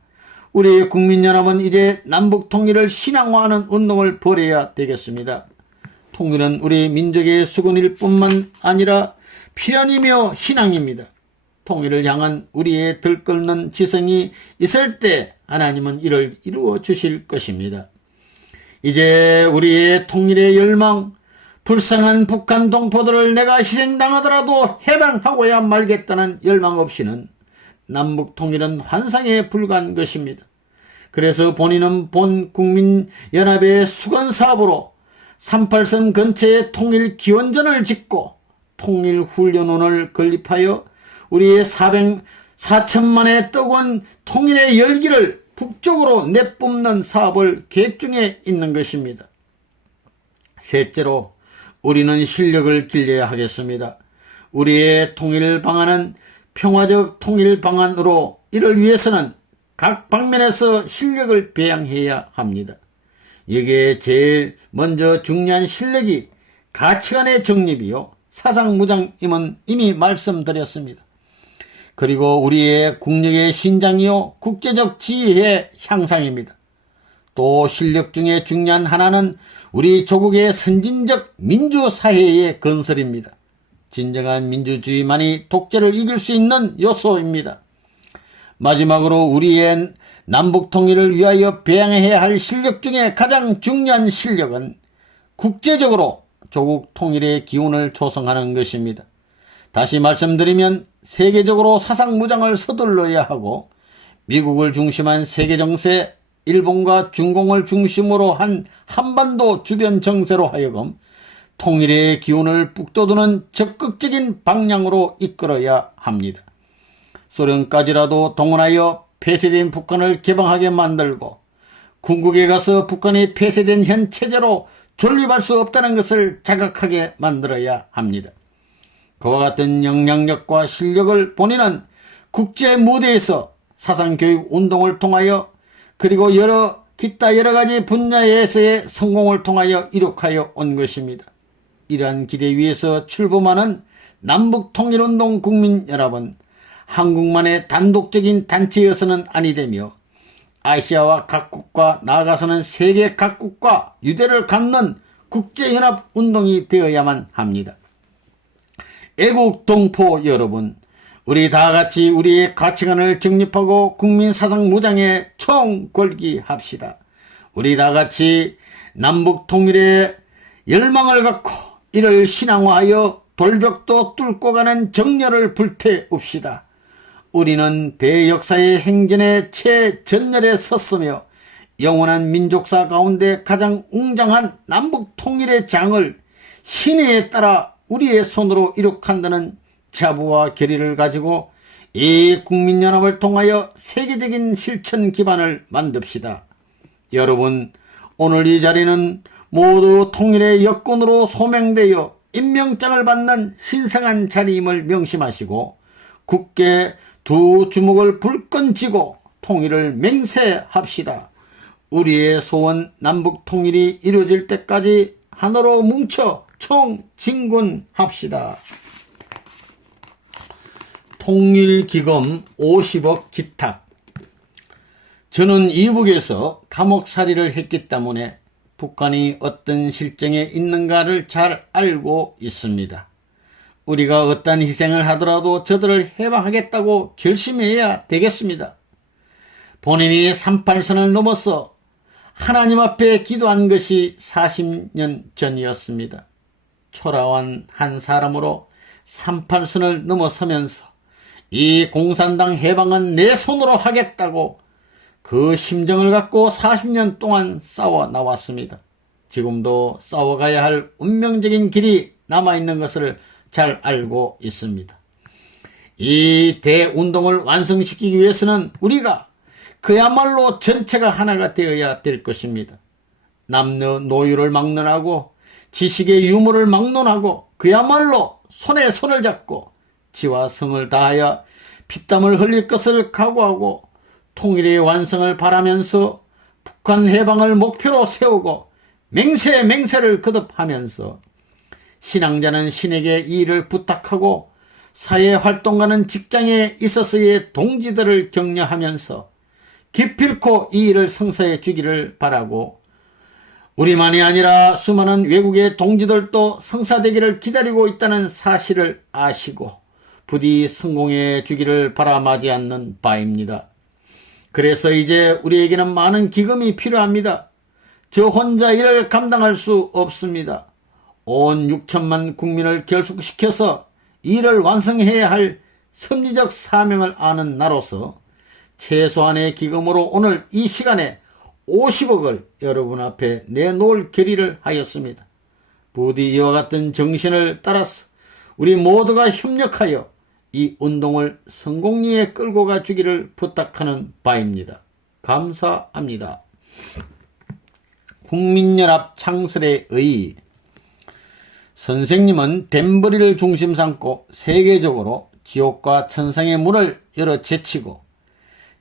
우리 국민연합은 이제 남북통일을 신앙화하는 운동을 벌여야 되겠습니다. 통일은 우리 민족의 수건일 뿐만 아니라 필연이며 신앙입니다. 통일을 향한 우리의 들끓는 지성이 있을 때 하나님은 이를 이루어 주실 것입니다. 이제 우리의 통일의 열망, 불쌍한 북한 동포들을 내가 희생당하더라도 해방하고야 말겠다는 열망 없이는 남북통일은 환상에 불과한 것입니다. 그래서 본인은 본 국민연합의 수건사업으로 38선 근처에 통일기원전을 짓고 통일훈련원을 건립하여 우리의 4천만의 뜨거운 통일의 열기를 북쪽으로 내뿜는 사업을 계획 중에 있는 것입니다. 셋째로 우리는 실력을 길러야 하겠습니다. 우리의 통일 방안은 평화적 통일 방안으로 이를 위해서는 각 방면에서 실력을 배양해야 합니다. 여기에 제일 먼저 중요한 실력이 가치관의 정립이요 사상무장임은 이미 말씀드렸습니다. 그리고 우리의 국력의 신장이요 국제적 지위의 향상입니다. 또 실력 중에 중요한 하나는 우리 조국의 선진적 민주사회의 건설입니다. 진정한 민주주의만이 독재를 이길 수 있는 요소입니다. 마지막으로 우리의 남북통일을 위하여 배양해야 할 실력 중에 가장 중요한 실력은 국제적으로 조국 통일의 기운을 조성하는 것입니다. 다시 말씀드리면 세계적으로 사상무장을 서둘러야 하고 미국을 중심한 세계정세, 일본과 중공을 중심으로 한 한반도 주변 정세로 하여금 통일의 기운을 북돋우는 적극적인 방향으로 이끌어야 합니다. 소련까지라도 동원하여 폐쇄된 북한을 개방하게 만들고 궁극에 가서 북한이 폐쇄된 현 체제로 존립할 수 없다는 것을 자각하게 만들어야 합니다. 그와 같은 영향력과 실력을 본인은 국제 무대에서 사상교육 운동을 통하여 그리고 기타 여러 가지 분야에서의 성공을 통하여 이룩하여 온 것입니다. 이러한 기대 위에서 출범하는 남북통일운동 국민 여러분, 한국만의 단독적인 단체여서는 아니되며 아시아와 각국과 나아가서는 세계 각국과 유대를 갖는 국제연합운동이 되어야만 합니다. 애국동포 여러분, 우리 다같이 우리의 가치관을 정립하고 국민사상무장에 총궐기합시다. 우리 다같이 남북통일의 열망을 갖고 이를 신앙화하여 돌벽도 뚫고 가는 정열을 불태웁시다. 우리는 대역사의 행진의 최전열에 섰으며 영원한 민족사 가운데 가장 웅장한 남북통일의 장을 신의에 따라 우리의 손으로 이룩한다는 자부와 결의를 가지고 이 국민연합을 통하여 세계적인 실천 기반을 만듭시다. 여러분, 오늘 이 자리는 모두 통일의 여건으로 소명되어 임명장을 받는 신성한 자리임을 명심하시고 굳게 두 주먹을 불끈 쥐고 통일을 맹세합시다. 우리의 소원 남북통일이 이루어질 때까지 하나로 뭉쳐 총진군합시다. 통일기금 50억 기탁. 저는 이북에서 감옥살이를 했기 때문에 북한이 어떤 실정에 있는가를 잘 알고 있습니다. 우리가 어떤 희생을 하더라도 저들을 해방하겠다고 결심해야 되겠습니다. 본인이 38선을 넘어서 하나님 앞에 기도한 것이 40년 전이었습니다. 초라한 한 사람으로 38선을 넘어서면서 이 공산당 해방은 내 손으로 하겠다고 그 심정을 갖고 40년 동안 싸워 나왔습니다. 지금도 싸워가야 할 운명적인 길이 남아있는 것을 잘 알고 있습니다. 이 대운동을 완성시키기 위해서는 우리가 그야말로 전체가 하나가 되어야 될 것입니다. 남녀노유를 막론하고 지식의 유무를 막론하고 그야말로 손에 손을 잡고 지와 성을 다하여 피땀을 흘릴 것을 각오하고 통일의 완성을 바라면서 북한 해방을 목표로 세우고 맹세를 거듭하면서 신앙자는 신에게 이 일을 부탁하고 사회활동가는 직장에 있어서의 동지들을 격려하면서 기필코 이 일을 성사해 주기를 바라고 우리만이 아니라 수많은 외국의 동지들도 성사되기를 기다리고 있다는 사실을 아시고 부디 성공해 주기를 바라마지 않는 바입니다. 그래서 이제 우리에게는 많은 기금이 필요합니다. 저 혼자 이를 감당할 수 없습니다. 온 6천만 국민을 결속시켜서 이를 완성해야 할 섭리적 사명을 아는 나로서 최소한의 기금으로 오늘 이 시간에 50억을 여러분 앞에 내놓을 결의를 하였습니다. 부디 이와 같은 정신을 따라서 우리 모두가 협력하여 이 운동을 성공리에 끌고 가 주기를 부탁하는 바입니다. 감사합니다. 국민연합 창설의 의. 선생님은 덴버리를 중심 삼고 세계적으로 지옥과 천상의 문을 열어 제치고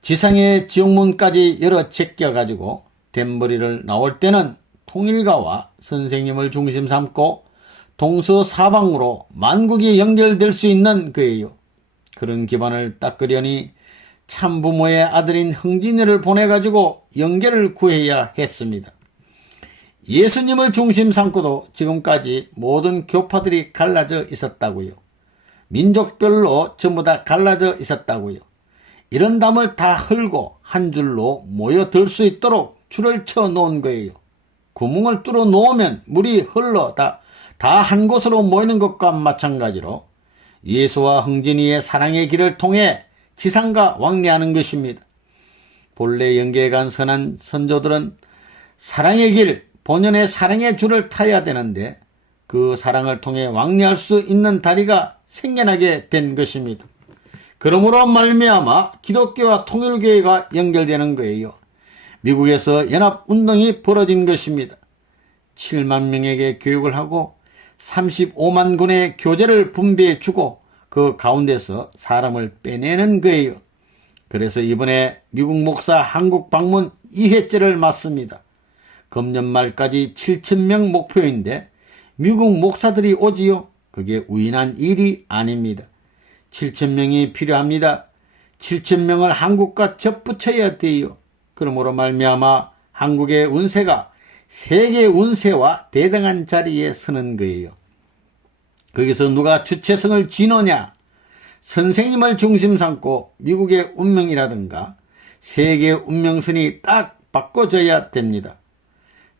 지상의 지옥문까지 열어 제껴가지고 댐버리를 나올 때는 통일가와 선생님을 중심 삼고 동서사방으로 만국이 연결될 수 있는 거예요. 그런 기반을 닦으려니 참부모의 아들인 흥진이를 보내가지고 연결을 구해야 했습니다. 예수님을 중심 삼고도 지금까지 모든 교파들이 갈라져 있었다고요. 민족별로 전부 다 갈라져 있었다고요. 이런 담을 다 헐고 한 줄로 모여들 수 있도록 줄을 쳐 놓은 거예요. 구멍을 뚫어 놓으면 물이 흘러 다 한 곳으로 모이는 것과 마찬가지로 예수와 흥진이의 사랑의 길을 통해 지상과 왕래하는 것입니다. 본래 영계에 간 선한 선조들은 사랑의 길, 본연의 사랑의 줄을 타야 되는데 그 사랑을 통해 왕래할 수 있는 다리가 생겨나게 된 것입니다. 그러므로 말미암아 기독교와 통일교회가 연결되는 거예요. 미국에서 연합운동이 벌어진 것입니다. 7만 명에게 교육을 하고 35만 군의 교재를 분배해 주고 그 가운데서 사람을 빼내는 거예요. 그래서 이번에 미국 목사 한국 방문 2회째를 맞습니다. 금년 말까지 7,000명 목표인데 미국 목사들이 오지요? 그게 우연한 일이 아닙니다. 7,000명이 필요합니다. 7,000명을 한국과 접붙여야 돼요. 그러므로 말미암아 한국의 운세가 세계 운세와 대등한 자리에 서는 거예요. 거기서 누가 주체성을 지느냐? 선생님을 중심 삼고 미국의 운명이라든가 세계 운명선이 딱 바꿔져야 됩니다.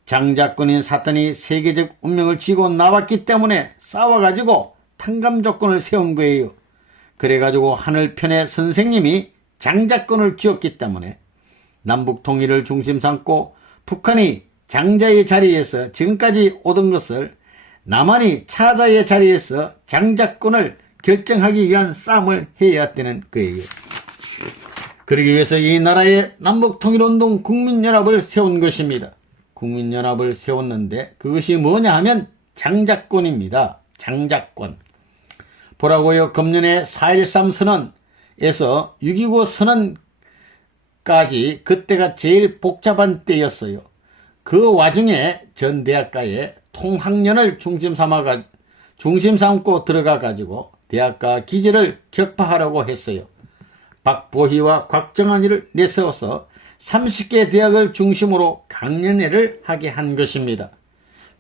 장자권인 사탄이 세계적 운명을 쥐고 나왔기 때문에 싸워가지고 탕감 조건을 세운 거예요. 그래가지고 하늘편의 선생님이 장자권을 쥐었기 때문에 남북 통일을 중심 삼고 북한이 장자의 자리에서 지금까지 오던 것을 남한이 차자의 자리에서 장자권을 결정하기 위한 싸움을 해야 되는 거예요. 그러기 위해서 이 나라의 남북통일운동 국민연합을 세운 것입니다. 국민연합을 세웠는데 그것이 뭐냐 하면 장자권입니다. 장자권. 보라고요. 금년에 4.13 선언에서 6.29 선언까지 그때가 제일 복잡한 때였어요. 그 와중에 전 대학가에 통학년을 중심 삼고 들어가가지고 대학가 기지를 격파하려고 했어요. 박보희와 곽정한이를 내세워서 30개 대학을 중심으로 강연회를 하게 한 것입니다.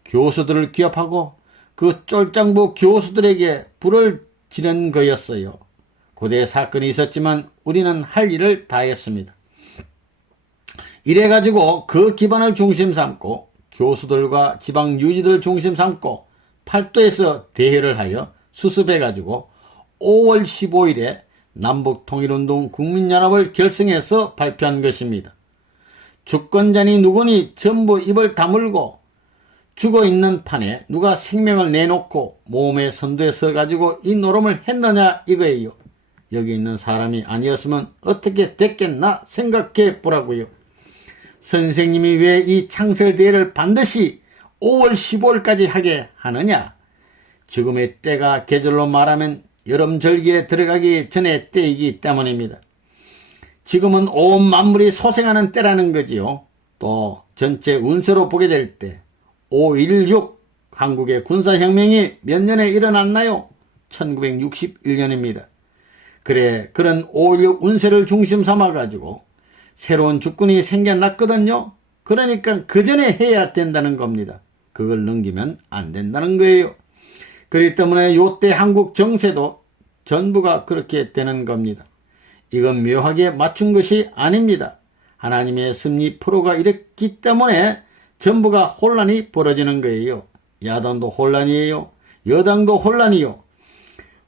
교수들을 기업하고 그 쫄장부 교수들에게 불을 지른 거였어요. 고대 사건이 있었지만 우리는 할 일을 다 했습니다. 이래가지고 그 기반을 중심 삼고 교수들과 지방 유지들 중심 삼고 팔도에서 대회를 하여 수습해가지고 5월 15일에 남북통일운동 국민연합을 결성해서 발표한 것입니다. 주권자니 누구니 전부 입을 다물고 죽어있는 판에 누가 생명을 내놓고 몸의 선두에 서가지고 이 노름을 했느냐 이거예요. 여기 있는 사람이 아니었으면 어떻게 됐겠나 생각해 보라고요. 선생님이 왜 이 창설대회를 반드시 5월 15일까지 하게 하느냐? 지금의 때가 계절로 말하면 여름절기에 들어가기 전의 때이기 때문입니다. 지금은 온 만물이 소생하는 때라는 거지요. 또 전체 운세로 보게 될 때 5.16 한국의 군사혁명이 몇 년에 일어났나요? 1961년입니다. 그래 그런 5.16 운세를 중심 삼아가지고 새로운 주권이 생겨났거든요. 그러니까 그 전에 해야 된다는 겁니다. 그걸 넘기면 안 된다는 거예요. 그렇기 때문에 요때 한국 정세도 전부가 그렇게 되는 겁니다. 이건 묘하게 맞춘 것이 아닙니다. 하나님의 섭리 프로가 이랬기 때문에 전부가 혼란이 벌어지는 거예요. 야당도 혼란이에요. 여당도 혼란이요.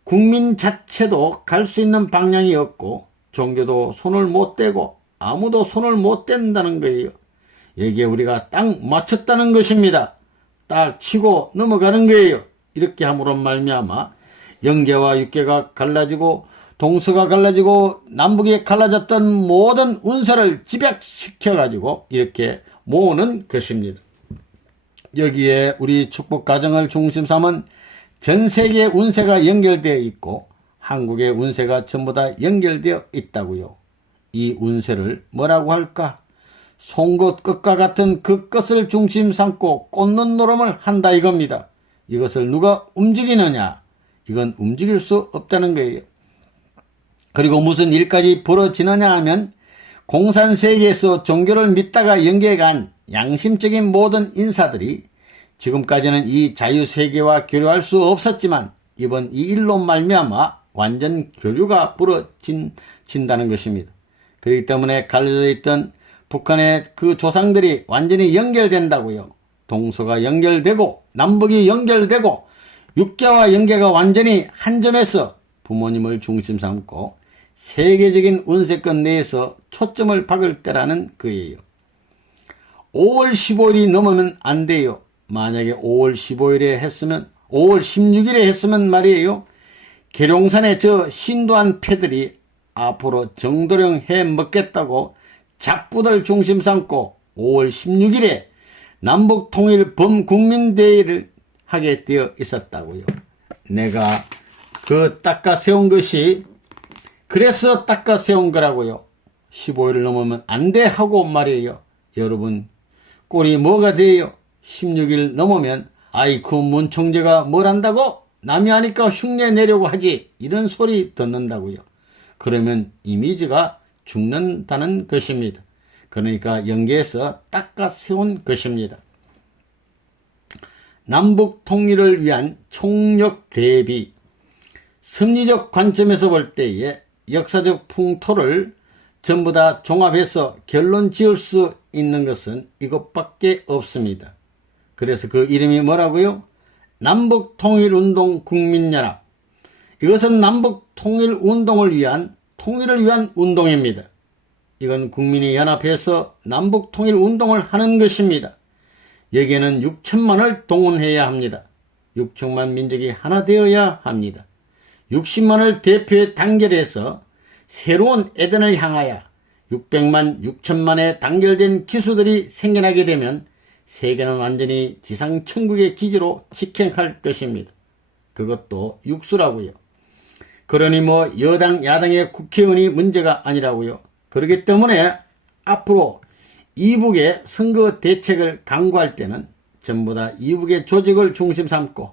국민 자체도 갈 수 있는 방향이 없고 종교도 손을 못 대고 아무도 손을 못 댄다는 거예요. 여기에 우리가 딱 맞췄다는 것입니다. 딱 치고 넘어가는 거예요. 이렇게 함으로 말미암아 영계와 육계가 갈라지고 동서가 갈라지고 남북이 갈라졌던 모든 운세를 집약시켜가지고 이렇게 모으는 것입니다. 여기에 우리 축복 가정을 중심 삼은 전 세계 운세가 연결되어 있고 한국의 운세가 전부 다 연결되어 있다고요. 이 운세를 뭐라고 할까? 송곳 끝과 같은 그 끝을 중심 삼고 꽂는 노름을 한다 이겁니다. 이것을 누가 움직이느냐? 이건 움직일 수 없다는 거예요. 그리고 무슨 일까지 벌어지느냐 하면 공산세계에서 종교를 믿다가 연계해간 양심적인 모든 인사들이 지금까지는 이 자유세계와 교류할 수 없었지만 이번 이 일로 말미암아 완전 교류가 벌어진다는 것입니다. 그렇기 때문에 갈려져 있던 북한의 그 조상들이 완전히 연결된다고요. 동서가 연결되고 남북이 연결되고 육계와 영계가 완전히 한 점에서 부모님을 중심 삼고 세계적인 운세권 내에서 초점을 박을 때라는 거예요. 5월 15일이 넘으면 안 돼요. 만약에 5월 15일에 했으면 5월 16일에 했으면 말이에요. 계룡산의 저 신도한 패들이 앞으로 정도령 해 먹겠다고 잡부들 중심 삼고 5월 16일에 남북통일 범국민대회를 하게 되어 있었다고요. 내가 그 닦아 세운 것이 그래서 닦아 세운 거라고요. 15일을 넘으면 안 돼 하고 말이에요. 여러분 꼴이 뭐가 돼요? 16일 넘으면 아이쿠 문총재가 뭘 한다고? 남이 하니까 흉내 내려고 하지 이런 소리 듣는다고요. 그러면 이미지가 죽는다는 것입니다. 그러니까 연계해서 닦아 세운 것입니다. 남북 통일을 위한 총력 대비 섭리적 관점에서 볼 때에 역사적 풍토를 전부 다 종합해서 결론 지을 수 있는 것은 이것밖에 없습니다. 그래서 그 이름이 뭐라고요? 남북통일운동 국민연합. 이것은 남북통일운동을 위한 통일을 위한 운동입니다. 이건 국민이 연합해서 남북통일운동을 하는 것입니다. 여기에는 6천만을 동원해야 합니다. 6천만 민족이 하나 되어야 합니다. 60만을 대표에 단결해서 새로운 에덴을 향하여 600만, 6천만의 단결된 기수들이 생겨나게 되면 세계는 완전히 지상천국의 기지로 직행할 것입니다. 그것도 육수라고요. 그러니 뭐 여당, 야당의 국회의원이 문제가 아니라고요. 그렇기 때문에 앞으로 이북의 선거 대책을 강구할 때는 전부 다 이북의 조직을 중심 삼고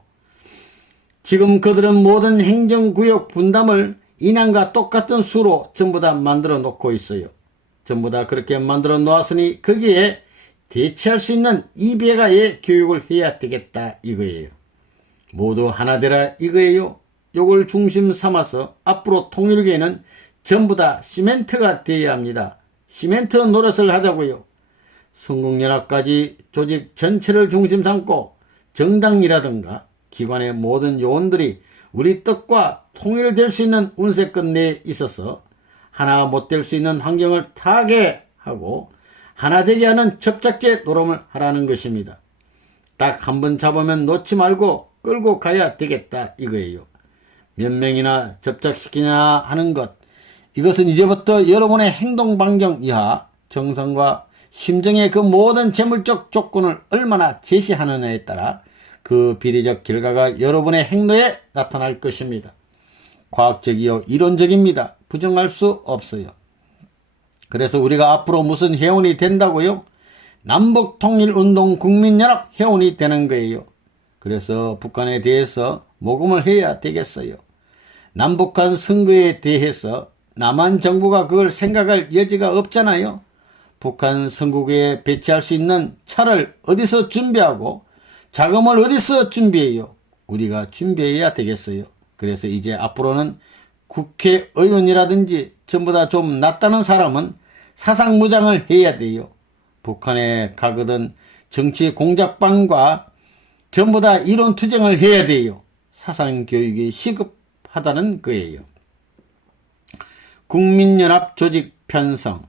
지금 그들은 모든 행정구역 분담을 인항과 똑같은 수로 전부 다 만들어 놓고 있어요. 전부 다 그렇게 만들어 놓았으니 거기에 대체할 수 있는 이배가의 교육을 해야 되겠다 이거예요. 모두 하나 되라 이거예요. 요걸 중심 삼아서 앞으로 통일계는 전부 다 시멘트가 되어야 합니다. 시멘트 노릇을 하자고요. 성공연합까지 조직 전체를 중심 삼고 정당이라든가 기관의 모든 요원들이 우리 뜻과 통일될 수 있는 운세권 내에 있어서 하나 못 될 수 있는 환경을 타개하고 하나 되게 하는 접착제 노름을 하라는 것입니다. 딱 한 번 잡으면 놓지 말고 끌고 가야 되겠다 이거예요. 몇 명이나 접착시키냐 하는 것, 이것은 이제부터 여러분의 행동 반경 이하 정성과 심정의 그 모든 재물적 조건을 얼마나 제시하느냐에 따라 그 비례적 결과가 여러분의 행동에 나타날 것입니다. 과학적이요 이론적입니다. 부정할 수 없어요. 그래서 우리가 앞으로 무슨 회원이 된다고요? 남북통일운동 국민연합 회원이 되는 거예요. 그래서 북한에 대해서 모금을 해야 되겠어요. 남북한 선거에 대해서 남한 정부가 그걸 생각할 여지가 없잖아요. 북한 선거구에 배치할 수 있는 차를 어디서 준비하고 자금을 어디서 준비해요? 우리가 준비해야 되겠어요. 그래서 이제 앞으로는 국회의원이라든지 전부 다 좀 낫다는 사람은 사상무장을 해야 돼요. 북한에 가거든 정치 공작방과 전부 다 이론투쟁을 해야 돼요. 사상교육이 시급하다는 거예요. 국민연합 조직 편성.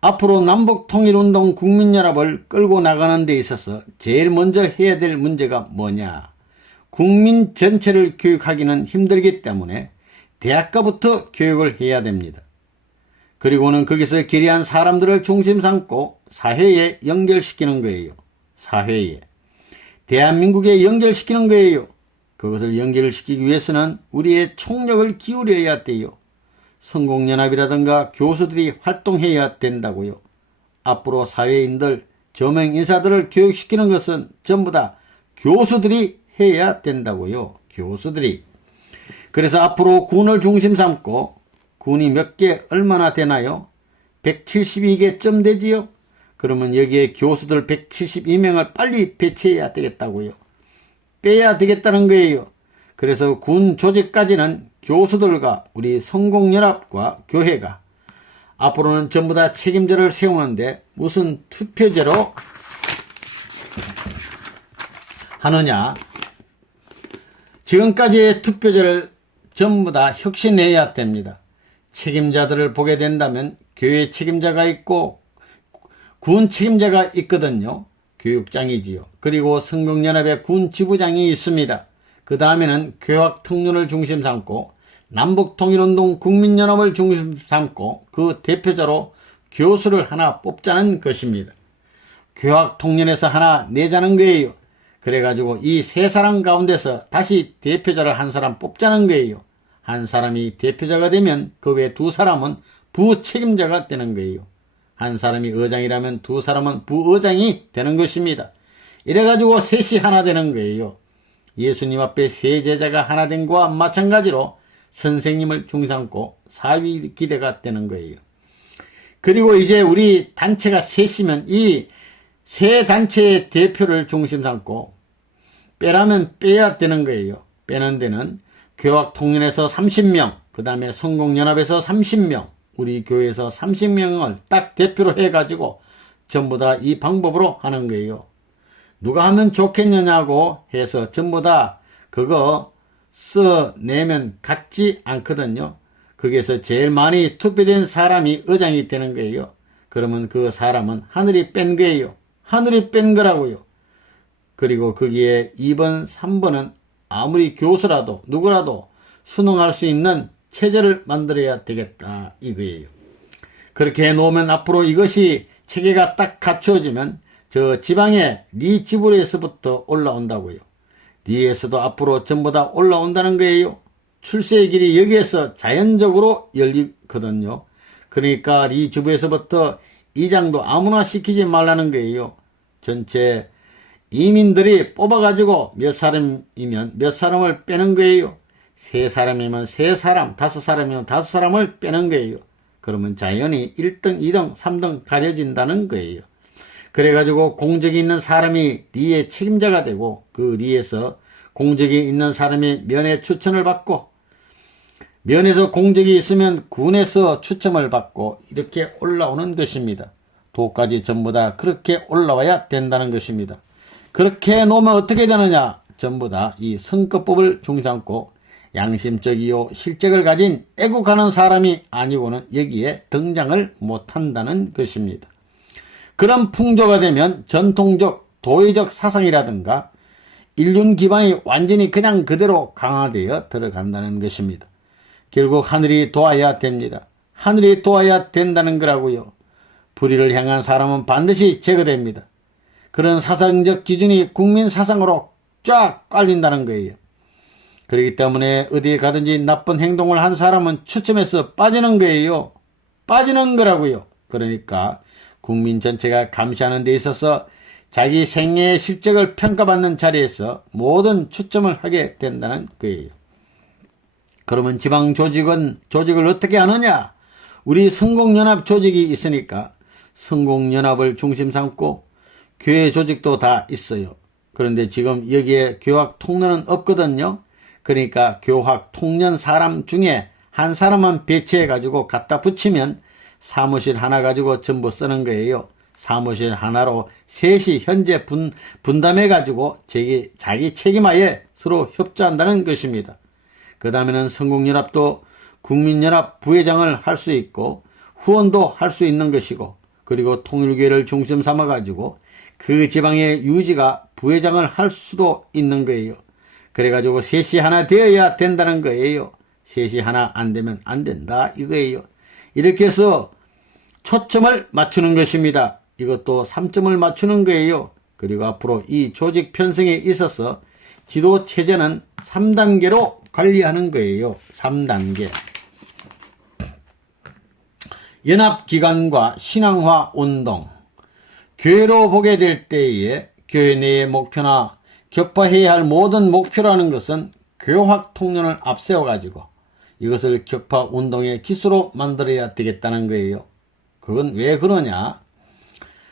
앞으로 남북통일운동 국민연합을 끌고 나가는 데 있어서 제일 먼저 해야 될 문제가 뭐냐? 국민 전체를 교육하기는 힘들기 때문에 대학가부터 교육을 해야 됩니다. 그리고는 거기서 기리한 사람들을 중심 삼고 사회에 연결시키는 거예요. 사회에. 대한민국에 연결시키는 거예요. 그것을 연결시키기 위해서는 우리의 총력을 기울여야 돼요. 성공연합이라든가 교수들이 활동해야 된다고요. 앞으로 사회인들, 저명인사들을 교육시키는 것은 전부 다 교수들이 해야 된다고요. 교수들이. 그래서 앞으로 군을 중심 삼고, 군이 몇 개 얼마나 되나요? 172개쯤 되지요? 그러면 여기에 교수들 172명을 빨리 배치해야 되겠다고요. 빼야 되겠다는 거예요. 그래서 군 조직까지는 교수들과 우리 성공연합과 교회가 앞으로는 전부 다 책임자를 세우는데 무슨 투표제로 하느냐. 지금까지의 투표제를 전부 다 혁신해야 됩니다. 책임자들을 보게 된다면 교회 책임자가 있고 군 책임자가 있거든요. 교육장이지요. 그리고 성공연합의 군 지부장이 있습니다. 그 다음에는 교학통륜을 중심 삼고 남북통일운동 국민연합을 중심 삼고 그 대표자로 교수를 하나 뽑자는 것입니다. 교학통련에서 하나 내자는 거예요. 그래가지고 이 세 사람 가운데서 다시 대표자를 한 사람 뽑자는 거예요. 한 사람이 대표자가 되면 그 외 두 사람은 부책임자가 되는 거예요. 한 사람이 의장이라면 두 사람은 부의장이 되는 것입니다. 이래가지고 셋이 하나 되는 거예요. 예수님 앞에 세 제자가 하나 된 것과 마찬가지로 선생님을 중삼고 사위 기대가 되는 거예요. 그리고 이제 우리 단체가 셋이면 이 세 단체의 대표를 중심 삼고 빼라면 빼야 되는 거예요. 빼는 데는 교학통련에서 30명, 그 다음에 성공연합에서 30명, 우리 교회에서 30명을 딱 대표로 해가지고 전부 다 이 방법으로 하는 거예요. 누가 하면 좋겠느냐고 해서 전부 다 그거 써내면 같지 않거든요. 거기에서 제일 많이 투표된 사람이 의장이 되는 거예요. 그러면 그 사람은 하늘이 뺀 거예요. 하늘이 뺀 거라고요. 그리고 거기에 2번, 3번은 아무리 교수라도 누구라도 수능할 수 있는 체제를 만들어야 되겠다 이거예요. 그렇게 해놓으면 앞으로 이것이 체계가 딱 갖춰지면 저 지방의 리 지부에서부터 올라온다고요. 리에서도 앞으로 전부 다 올라온다는 거예요. 출세의 길이 여기에서 자연적으로 열리거든요. 그러니까 리 지부에서부터 이장도 아무나 시키지 말라는 거예요. 전체 이민들이 뽑아가지고 몇 사람이면 몇 사람을 빼는 거예요. 세 사람이면 세 사람, 다섯 사람이면 다섯 사람을 빼는 거예요. 그러면 자연히 1등, 2등, 3등 가려진다는 거예요. 그래가지고 공적이 있는 사람이 리의 책임자가 되고 그 리에서 공적이 있는 사람이 면회 추천을 받고 면에서 공적이 있으면 군에서 추첨을 받고 이렇게 올라오는 것입니다. 도까지 전부 다 그렇게 올라와야 된다는 것입니다. 그렇게 놓으면 어떻게 되느냐? 전부 다 이 선거법을 중심삼고 양심적이요 실적을 가진 애국하는 사람이 아니고는 여기에 등장을 못한다는 것입니다. 그런 풍조가 되면 전통적 도의적 사상이라든가 인륜 기반이 완전히 그냥 그대로 강화되어 들어간다는 것입니다. 결국 하늘이 도와야 됩니다. 하늘이 도와야 된다는 거라고요. 불의를 향한 사람은 반드시 제거됩니다. 그런 사상적 기준이 국민 사상으로 쫙 깔린다는 거예요. 그렇기 때문에 어디에 가든지 나쁜 행동을 한 사람은 추첨해서 빠지는 거예요. 빠지는 거라고요. 그러니까 국민 전체가 감시하는 데 있어서 자기 생애의 실적을 평가받는 자리에서 모든 추첨을 하게 된다는 거예요. 그러면 지방 조직을 어떻게 하느냐? 우리 성공연합 조직이 있으니까 성공연합을 중심 삼고 교회 조직도 다 있어요. 그런데 지금 여기에 교학통련은 없거든요. 그러니까 교학통련 사람 중에 한 사람만 배치해가지고 갖다 붙이면 사무실 하나 가지고 전부 쓰는 거예요. 사무실 하나로 셋이 현재 분담해가지고 자기 책임하에 서로 협조한다는 것입니다. 그 다음에는 성공연합도 국민연합 부회장을 할 수 있고 후원도 할 수 있는 것이고 그리고 통일교회를 중심 삼아가지고 그 지방의 유지가 부회장을 할 수도 있는 거예요. 그래가지고 셋이 하나 되어야 된다는 거예요. 셋이 하나 안 되면 안 된다 이거예요. 이렇게 해서 초점을 맞추는 것입니다. 이것도 3점을 맞추는 거예요. 그리고 앞으로 이 조직 편성에 있어서 지도 체제는 3단계로 관리하는 거예요. 3단계. 연합기관과 신앙화 운동. 교회로 보게 될 때에 교회 내의 목표나 격파해야 할 모든 목표라는 것은 교학 통념을 앞세워 가지고 이것을 격파 운동의 기수로 만들어야 되겠다는 거예요. 그건 왜 그러냐?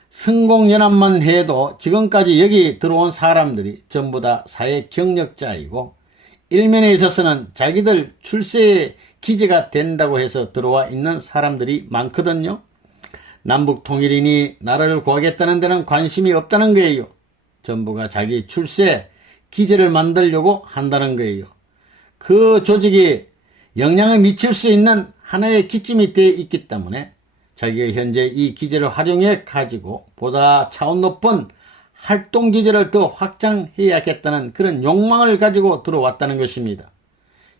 성공연합만 해도 지금까지 여기 들어온 사람들이 전부 다 사회 경력자이고 일면에 있어서는 자기들 출세의 기지가 된다고 해서 들어와 있는 사람들이 많거든요. 남북 통일이니 나라를 구하겠다는 데는 관심이 없다는 거예요. 전부가 자기 출세 기지를 만들려고 한다는 거예요. 그 조직이 영향을 미칠 수 있는 하나의 기점이 되어 있기 때문에 자기가 현재 이 기제를 활용해 가지고 보다 차원 높은 활동 기제를 더 확장해야겠다는 그런 욕망을 가지고 들어왔다는 것입니다.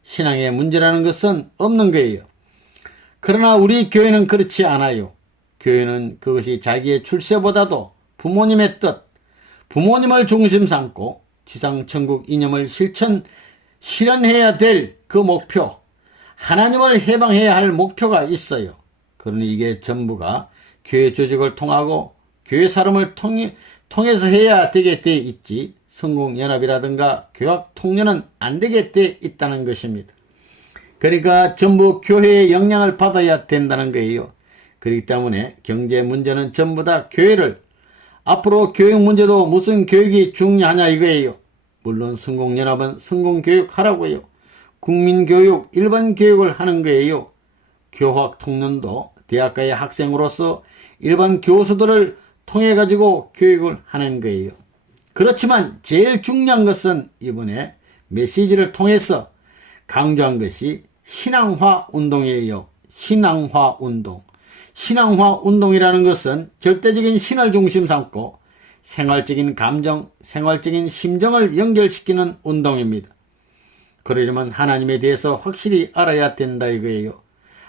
신앙의 문제라는 것은 없는 거예요. 그러나 우리 교회는 그렇지 않아요. 교회는 그것이 자기의 출세보다도 부모님의 뜻, 부모님을 중심 삼고 지상천국 이념을 실현해야 될 그 목표, 하나님을 해방해야 할 목표가 있어요. 그러니 이게 전부가 교회 조직을 통하고 교회 사람을 통해서 해야 되게 돼 있지 성공연합이라든가 교학통련은 안 되게 돼 있다는 것입니다. 그러니까 전부 교회의 영향을 받아야 된다는 거예요. 그렇기 때문에 경제 문제는 전부 다 교회를 앞으로 교육 문제도 무슨 교육이 중요하냐 이거예요. 물론 성공연합은 성공교육 하라고요. 국민교육, 일반 교육을 하는 거예요. 교학통련도 대학가의 학생으로서 일반 교수들을 통해 가지고 교육을 하는 거예요. 그렇지만 제일 중요한 것은 이번에 메시지를 통해서 강조한 것이 신앙화 운동이에요. 신앙화 운동. 신앙화 운동이라는 것은 절대적인 신을 중심 삼고 생활적인 감정, 생활적인 심정을 연결시키는 운동입니다. 그러려면 하나님에 대해서 확실히 알아야 된다 이거예요.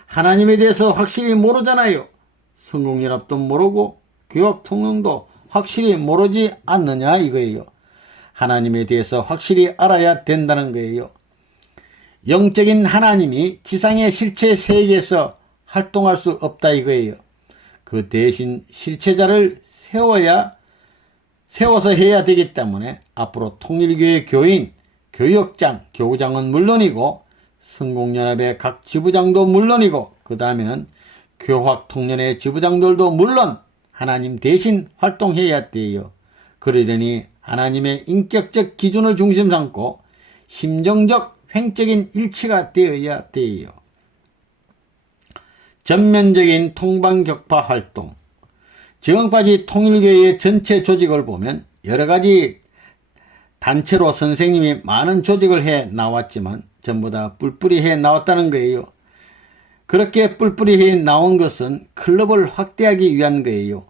하나님에 대해서 확실히 모르잖아요. 성공연합도 모르고 교학통련도 확실히 모르지 않느냐 이거예요. 하나님에 대해서 확실히 알아야 된다는 거예요. 영적인 하나님이 지상의 실체 세계에서 활동할 수 없다 이거예요. 그 대신 실체자를 세워서 해야 되기 때문에 앞으로 통일교회 교인, 교역장, 교우장은 물론이고 성공연합의 각 지부장도 물론이고 그 다음에는 교학통련의 지부장들도 물론 하나님 대신 활동해야 돼요. 그러려니 하나님의 인격적 기준을 중심 삼고 심정적 횡적인 일치가 되어야 돼요. 전면적인 통방격파 활동. 지금까지 통일교회의 전체 조직을 보면 여러가지 단체로 선생님이 많은 조직을 해 나왔지만 전부 다 뿔뿔이 해 나왔다는 거예요. 그렇게 뿔뿔이 해 나온 것은 클럽을 확대하기 위한 거예요.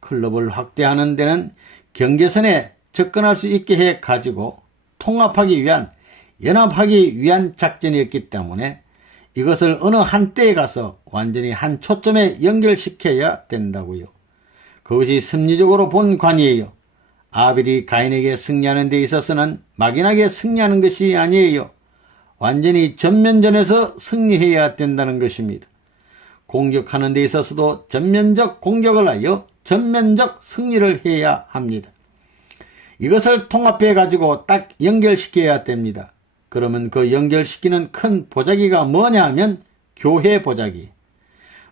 클럽을 확대하는 데는 경계선에 접근할 수 있게 해 가지고 통합하기 위한, 연합하기 위한 작전이었기 때문에 이것을 어느 한때에 가서 완전히 한 초점에 연결시켜야 된다고요. 그것이 심리적으로 본 관이에요. 아벨이 가인에게 승리하는 데 있어서는 막연하게 승리하는 것이 아니에요. 완전히 전면전에서 승리해야 된다는 것입니다. 공격하는 데 있어서도 전면적 공격을 하여 전면적 승리를 해야 합니다. 이것을 통합해 가지고 딱 연결시켜야 됩니다. 그러면 그 연결시키는 큰 보자기가 뭐냐 하면 교회 보자기.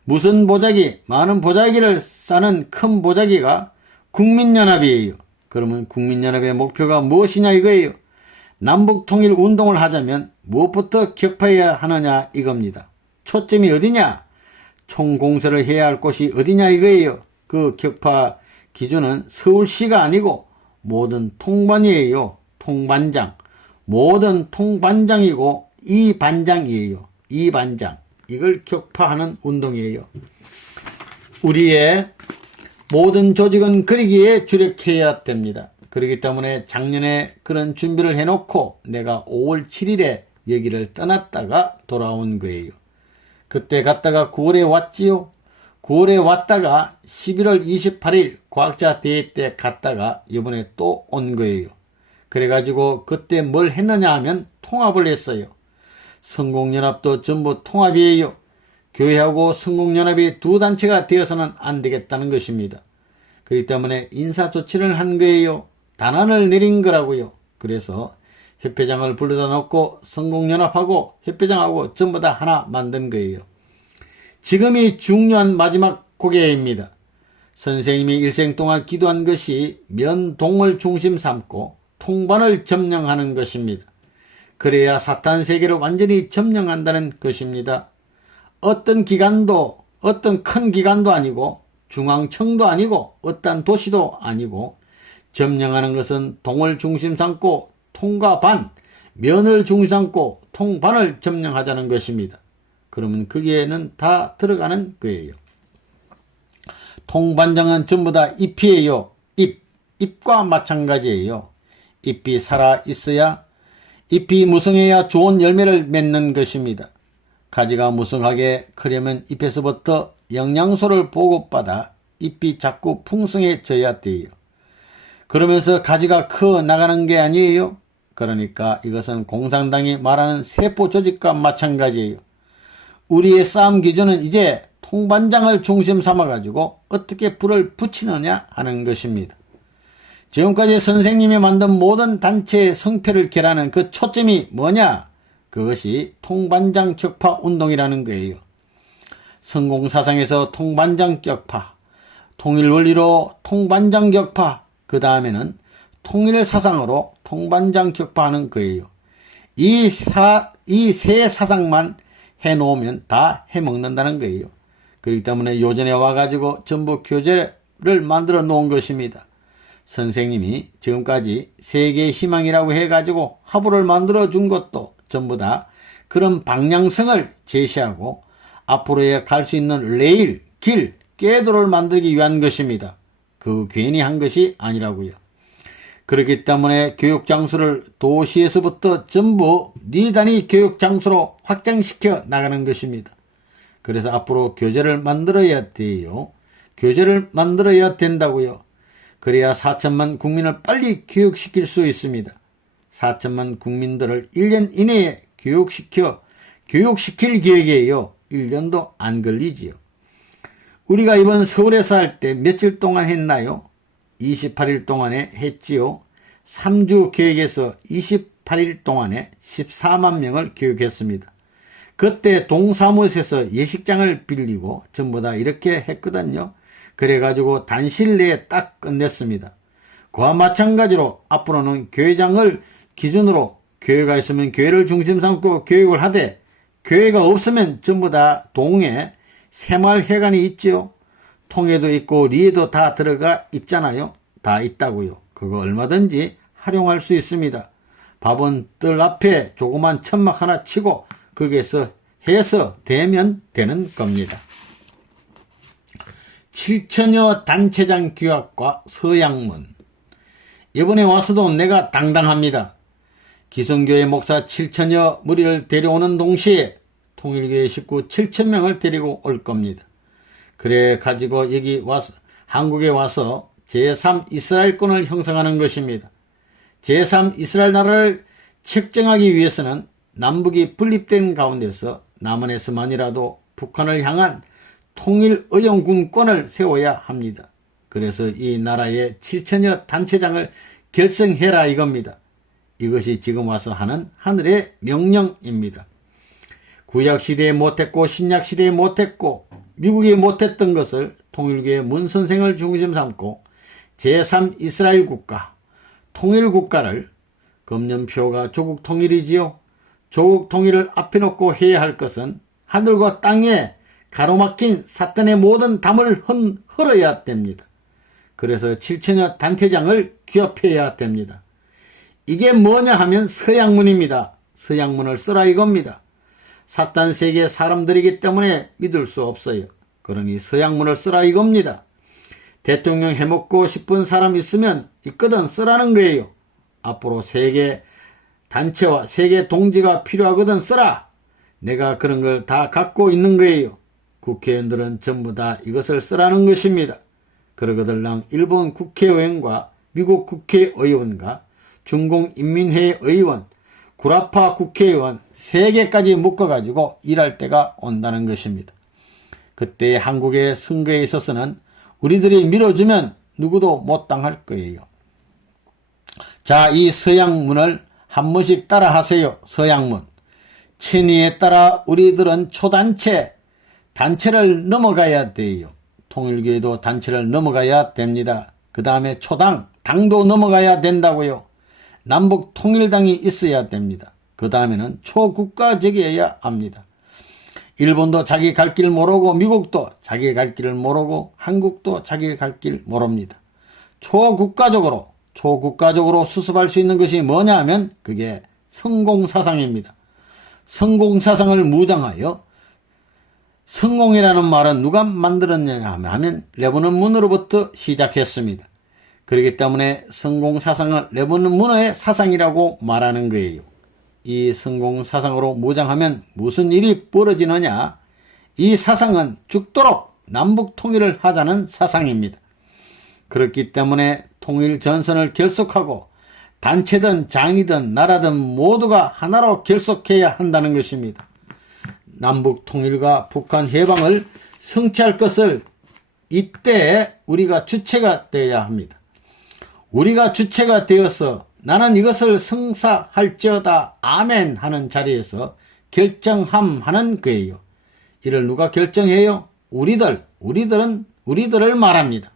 무슨 보자기? 많은 보자기를 싸는 큰 보자기가 국민연합이에요. 그러면 국민연합의 목표가 무엇이냐 이거예요. 남북통일 운동을 하자면 무엇부터 격파해야 하느냐 이겁니다. 초점이 어디냐? 총공세를 해야 할 곳이 어디냐 이거예요. 그 격파 기준은 서울시가 아니고 모든 통반이에요. 통반장. 모든 통반장이고 이 반장이에요. 이 반장. 이걸 격파하는 운동이에요. 우리의 모든 조직은 그러기에 주력해야 됩니다. 그렇기 때문에 작년에 그런 준비를 해놓고 내가 5월 7일에 여기를 떠났다가 돌아온 거예요. 그때 갔다가 9월에 왔지요. 9월에 왔다가 11월 28일 과학자 대회 때 갔다가 이번에 또 온 거예요. 그래가지고 그때 뭘 했느냐 하면 통합을 했어요. 성공연합도 전부 통합이에요. 교회하고 성공연합이 두 단체가 되어서는 안 되겠다는 것입니다. 그렇기 때문에 인사조치를 한 거예요. 단안을 내린 거라고요. 그래서 협회장을 불러다 놓고 성공연합하고 협회장하고 전부 다 하나 만든 거예요. 지금이 중요한 마지막 고개입니다. 선생님이 일생 동안 기도한 것이 면동을 중심 삼고 통반을 점령하는 것입니다. 그래야 사탄 세계를 완전히 점령한다는 것입니다. 어떤 기관도, 어떤 큰 기관도 아니고 중앙청도 아니고 어떤 도시도 아니고 점령하는 것은 동을 중심 삼고 통과 반, 면을 중심 삼고 통반을 점령하자는 것입니다. 그러면 거기에는 다 들어가는 거예요. 통반장은 전부 다 잎이에요. 잎과 마찬가지예요. 잎이 살아 있어야, 잎이 무성해야 좋은 열매를 맺는 것입니다. 가지가 무성하게 크려면 잎에서부터 영양소를 보급받아 잎이 자꾸 풍성해져야 돼요. 그러면서 가지가 커 나가는 게 아니에요. 그러니까 이것은 공산당이 말하는 세포 조직과 마찬가지예요. 우리의 싸움 기준은 이제 통반장을 중심 삼아가지고 어떻게 불을 붙이느냐 하는 것입니다. 지금까지 선생님이 만든 모든 단체의 성패를 결하는 그 초점이 뭐냐? 그것이 통반장 격파 운동이라는 거예요. 성공사상에서 통반장 격파, 통일원리로 통반장 격파, 그 다음에는 통일사상으로 통반장 격파하는 거예요. 이 세 사상만 해놓으면 다 해먹는다는 거예요. 그렇기 때문에 요전에 와가지고 전부 교재를 만들어 놓은 것입니다. 선생님이 지금까지 세계의 희망이라고 해가지고 화보를 만들어 준 것도 전부 다 그런 방향성을 제시하고 앞으로에 갈 수 있는 레일, 길, 궤도를 만들기 위한 것입니다. 그 괜히 한 것이 아니라고요. 그렇기 때문에 교육장소를 도시에서부터 전부 니단위 교육장소로 확장시켜 나가는 것입니다. 그래서 앞으로 교재를 만들어야 돼요. 교재를 만들어야 된다고요. 그래야 4천만 국민을 빨리 교육시킬 수 있습니다. 4천만 국민들을 1년 이내에 교육시킬 계획이에요. 1년도 안 걸리지요. 우리가 이번 서울에서 할 때 며칠 동안 했나요? 28일 동안에 했지요. 3주 계획에서 28일 동안에 14만 명을 교육했습니다. 그때 동사무소에서 예식장을 빌리고 전부 다 이렇게 했거든요. 그래가지고 단실 내에 딱 끝냈습니다. 그와 마찬가지로 앞으로는 교회장을 기준으로 교회가 있으면 교회를 중심 삼고 교육을 하되 교회가 없으면 전부 다 동에 새마을회관이 있지요. 통에도 있고 리에도 다 들어가 있잖아요. 다 있다고요. 그거 얼마든지 활용할 수 있습니다. 밥은 뜰 앞에 조그만 천막 하나 치고 거기에서 해서 되면 되는 겁니다. 7천여 단체장 규약과 서양문. 이번에 와서도 내가 당당합니다. 기성교회 목사 7천여 무리를 데려오는 동시에 통일교회 식구 7천명을 데리고 올 겁니다. 그래 가지고 여기 와서 한국에 와서 제3 이스라엘권을 형성하는 것입니다. 제3 이스라엘 나라를 책정하기 위해서는 남북이 분립된 가운데서 남한에서만이라도 북한을 향한 통일의용군권을 세워야 합니다. 그래서 이 나라의 7천여 단체장을 결성해라 이겁니다. 이것이 지금 와서 하는 하늘의 명령입니다. 구약시대에 못했고 신약시대에 못했고 미국이 못했던 것을 통일교의 문선생을 중심 삼고 제3 이스라엘 국가, 통일국가를 검연표가 조국 통일이지요. 조국 통일을 앞에 놓고 해야 할 것은 하늘과 땅에 가로막힌 사탄의 모든 담을 헐어야 됩니다. 그래서 7천여 단체장을 기업해야 됩니다. 이게 뭐냐 하면 서양문입니다. 서양문을 써라 이겁니다. 사탄 세계 사람들이기 때문에 믿을 수 없어요. 그러니 서양문을 써라 이겁니다. 대통령 해먹고 싶은 사람 있으면 있거든 쓰라는 거예요. 앞으로 세계 단체와 세계 동지가 필요하거든 써라. 내가 그런 걸 다 갖고 있는 거예요. 국회의원들은 전부 다 이것을 쓰라는 것입니다. 그러거들랑 일본 국회의원과 미국 국회의원과 중공인민회의 의원, 구라파 국회의원 3개까지 묶어가지고 일할 때가 온다는 것입니다. 그때 한국의 선거에 있어서는 우리들이 밀어주면 누구도 못 당할 거예요. 자, 이 서양문을 한 번씩 따라 하세요. 서양문. 천의에 따라 우리들은 초단체, 단체를 넘어가야 돼요. 통일교회도 단체를 넘어가야 됩니다. 그 다음에 초당, 당도 넘어가야 된다고요. 남북 통일당이 있어야 됩니다. 그 다음에는 초국가적이어야 합니다. 일본도 자기 갈 길 모르고 미국도 자기 갈 길을 모르고 한국도 자기 갈 길 모릅니다. 초국가적으로 수습할 수 있는 것이 뭐냐 하면 그게 성공사상입니다. 성공사상을 무장하여, 성공이라는 말은 누가 만들었느냐 하면 레버넌 문어로부터 시작했습니다. 그렇기 때문에 성공사상을 레버넌 문어의 사상이라고 말하는 거예요. 이 성공사상으로 무장하면 무슨 일이 벌어지느냐? 이 사상은 죽도록 남북통일을 하자는 사상입니다. 그렇기 때문에 통일전선을 결속하고 단체든 장이든 나라든 모두가 하나로 결속해야 한다는 것입니다. 남북통일과 북한 해방을 성취할 것을 이때 우리가 주체가 되어야 합니다. 우리가 주체가 되어서 나는 이것을 성사할지어다 아멘 하는 자리에서 결정함 하는 거예요. 이를 누가 결정해요? 우리들을 말합니다.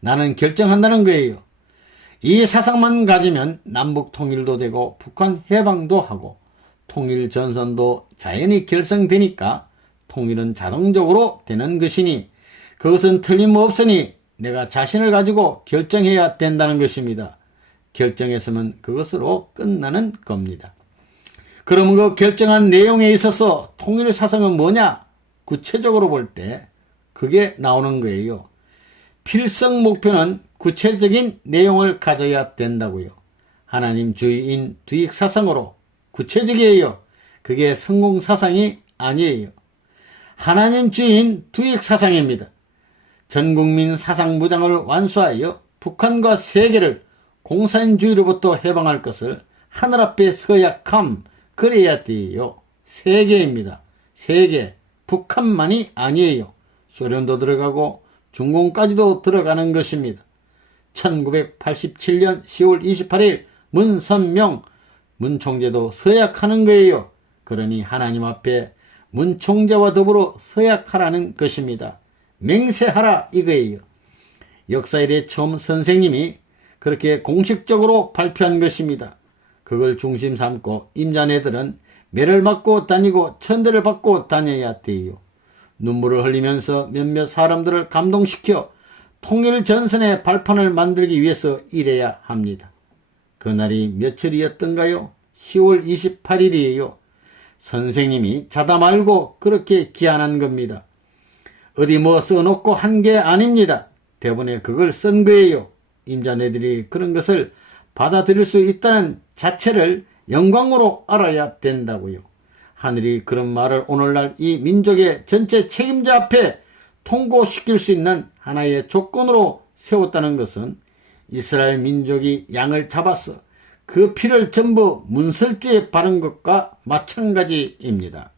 나는 결정한다는 거예요. 이 사상만 가지면 남북 통일도 되고 북한 해방도 하고 통일전선도 자연히 결성되니까 통일은 자동적으로 되는 것이니 그것은 틀림없으니 내가 자신을 가지고 결정해야 된다는 것입니다. 결정했으면 그것으로 끝나는 겁니다. 그러면 그 결정한 내용에 있어서 통일사상은 뭐냐? 구체적으로 볼 때 그게 나오는 거예요. 필성 목표는 구체적인 내용을 가져야 된다고요. 하나님 주의인 두익사상으로 구체적이에요. 그게 성공사상이 아니에요. 하나님 주의인 두익사상입니다. 전국민 사상무장을 완수하여 북한과 세계를 공산주의로부터 해방할 것을 하늘 앞에 서약함, 그래야 돼요. 세계입니다. 세계, 북한만이 아니에요. 소련도 들어가고 중공까지도 들어가는 것입니다. 1987년 10월 28일 문선명 문총재도 서약하는 거예요. 그러니 하나님 앞에 문총재와 더불어 서약하라는 것입니다. 맹세하라 이거예요. 역사일에 처음 선생님이 그렇게 공식적으로 발표한 것입니다. 그걸 중심 삼고 임자네들은 매를 맞고 다니고 천대를 받고 다녀야 돼요. 눈물을 흘리면서 몇몇 사람들을 감동시켜 통일전선의 발판을 만들기 위해서 일해야 합니다. 그날이 며칠이었던가요? 10월 28일이에요. 선생님이 자다 말고 그렇게 기한한 겁니다. 어디 뭐 써놓고 한 게 아닙니다. 대본에 그걸 쓴 거예요. 임자네들이 그런 것을 받아들일 수 있다는 자체를 영광으로 알아야 된다고요. 하늘이 그런 말을 오늘날 이 민족의 전체 책임자 앞에 통고시킬 수 있는 하나의 조건으로 세웠다는 것은 이스라엘 민족이 양을 잡아서 그 피를 전부 문설주에 바른 것과 마찬가지입니다.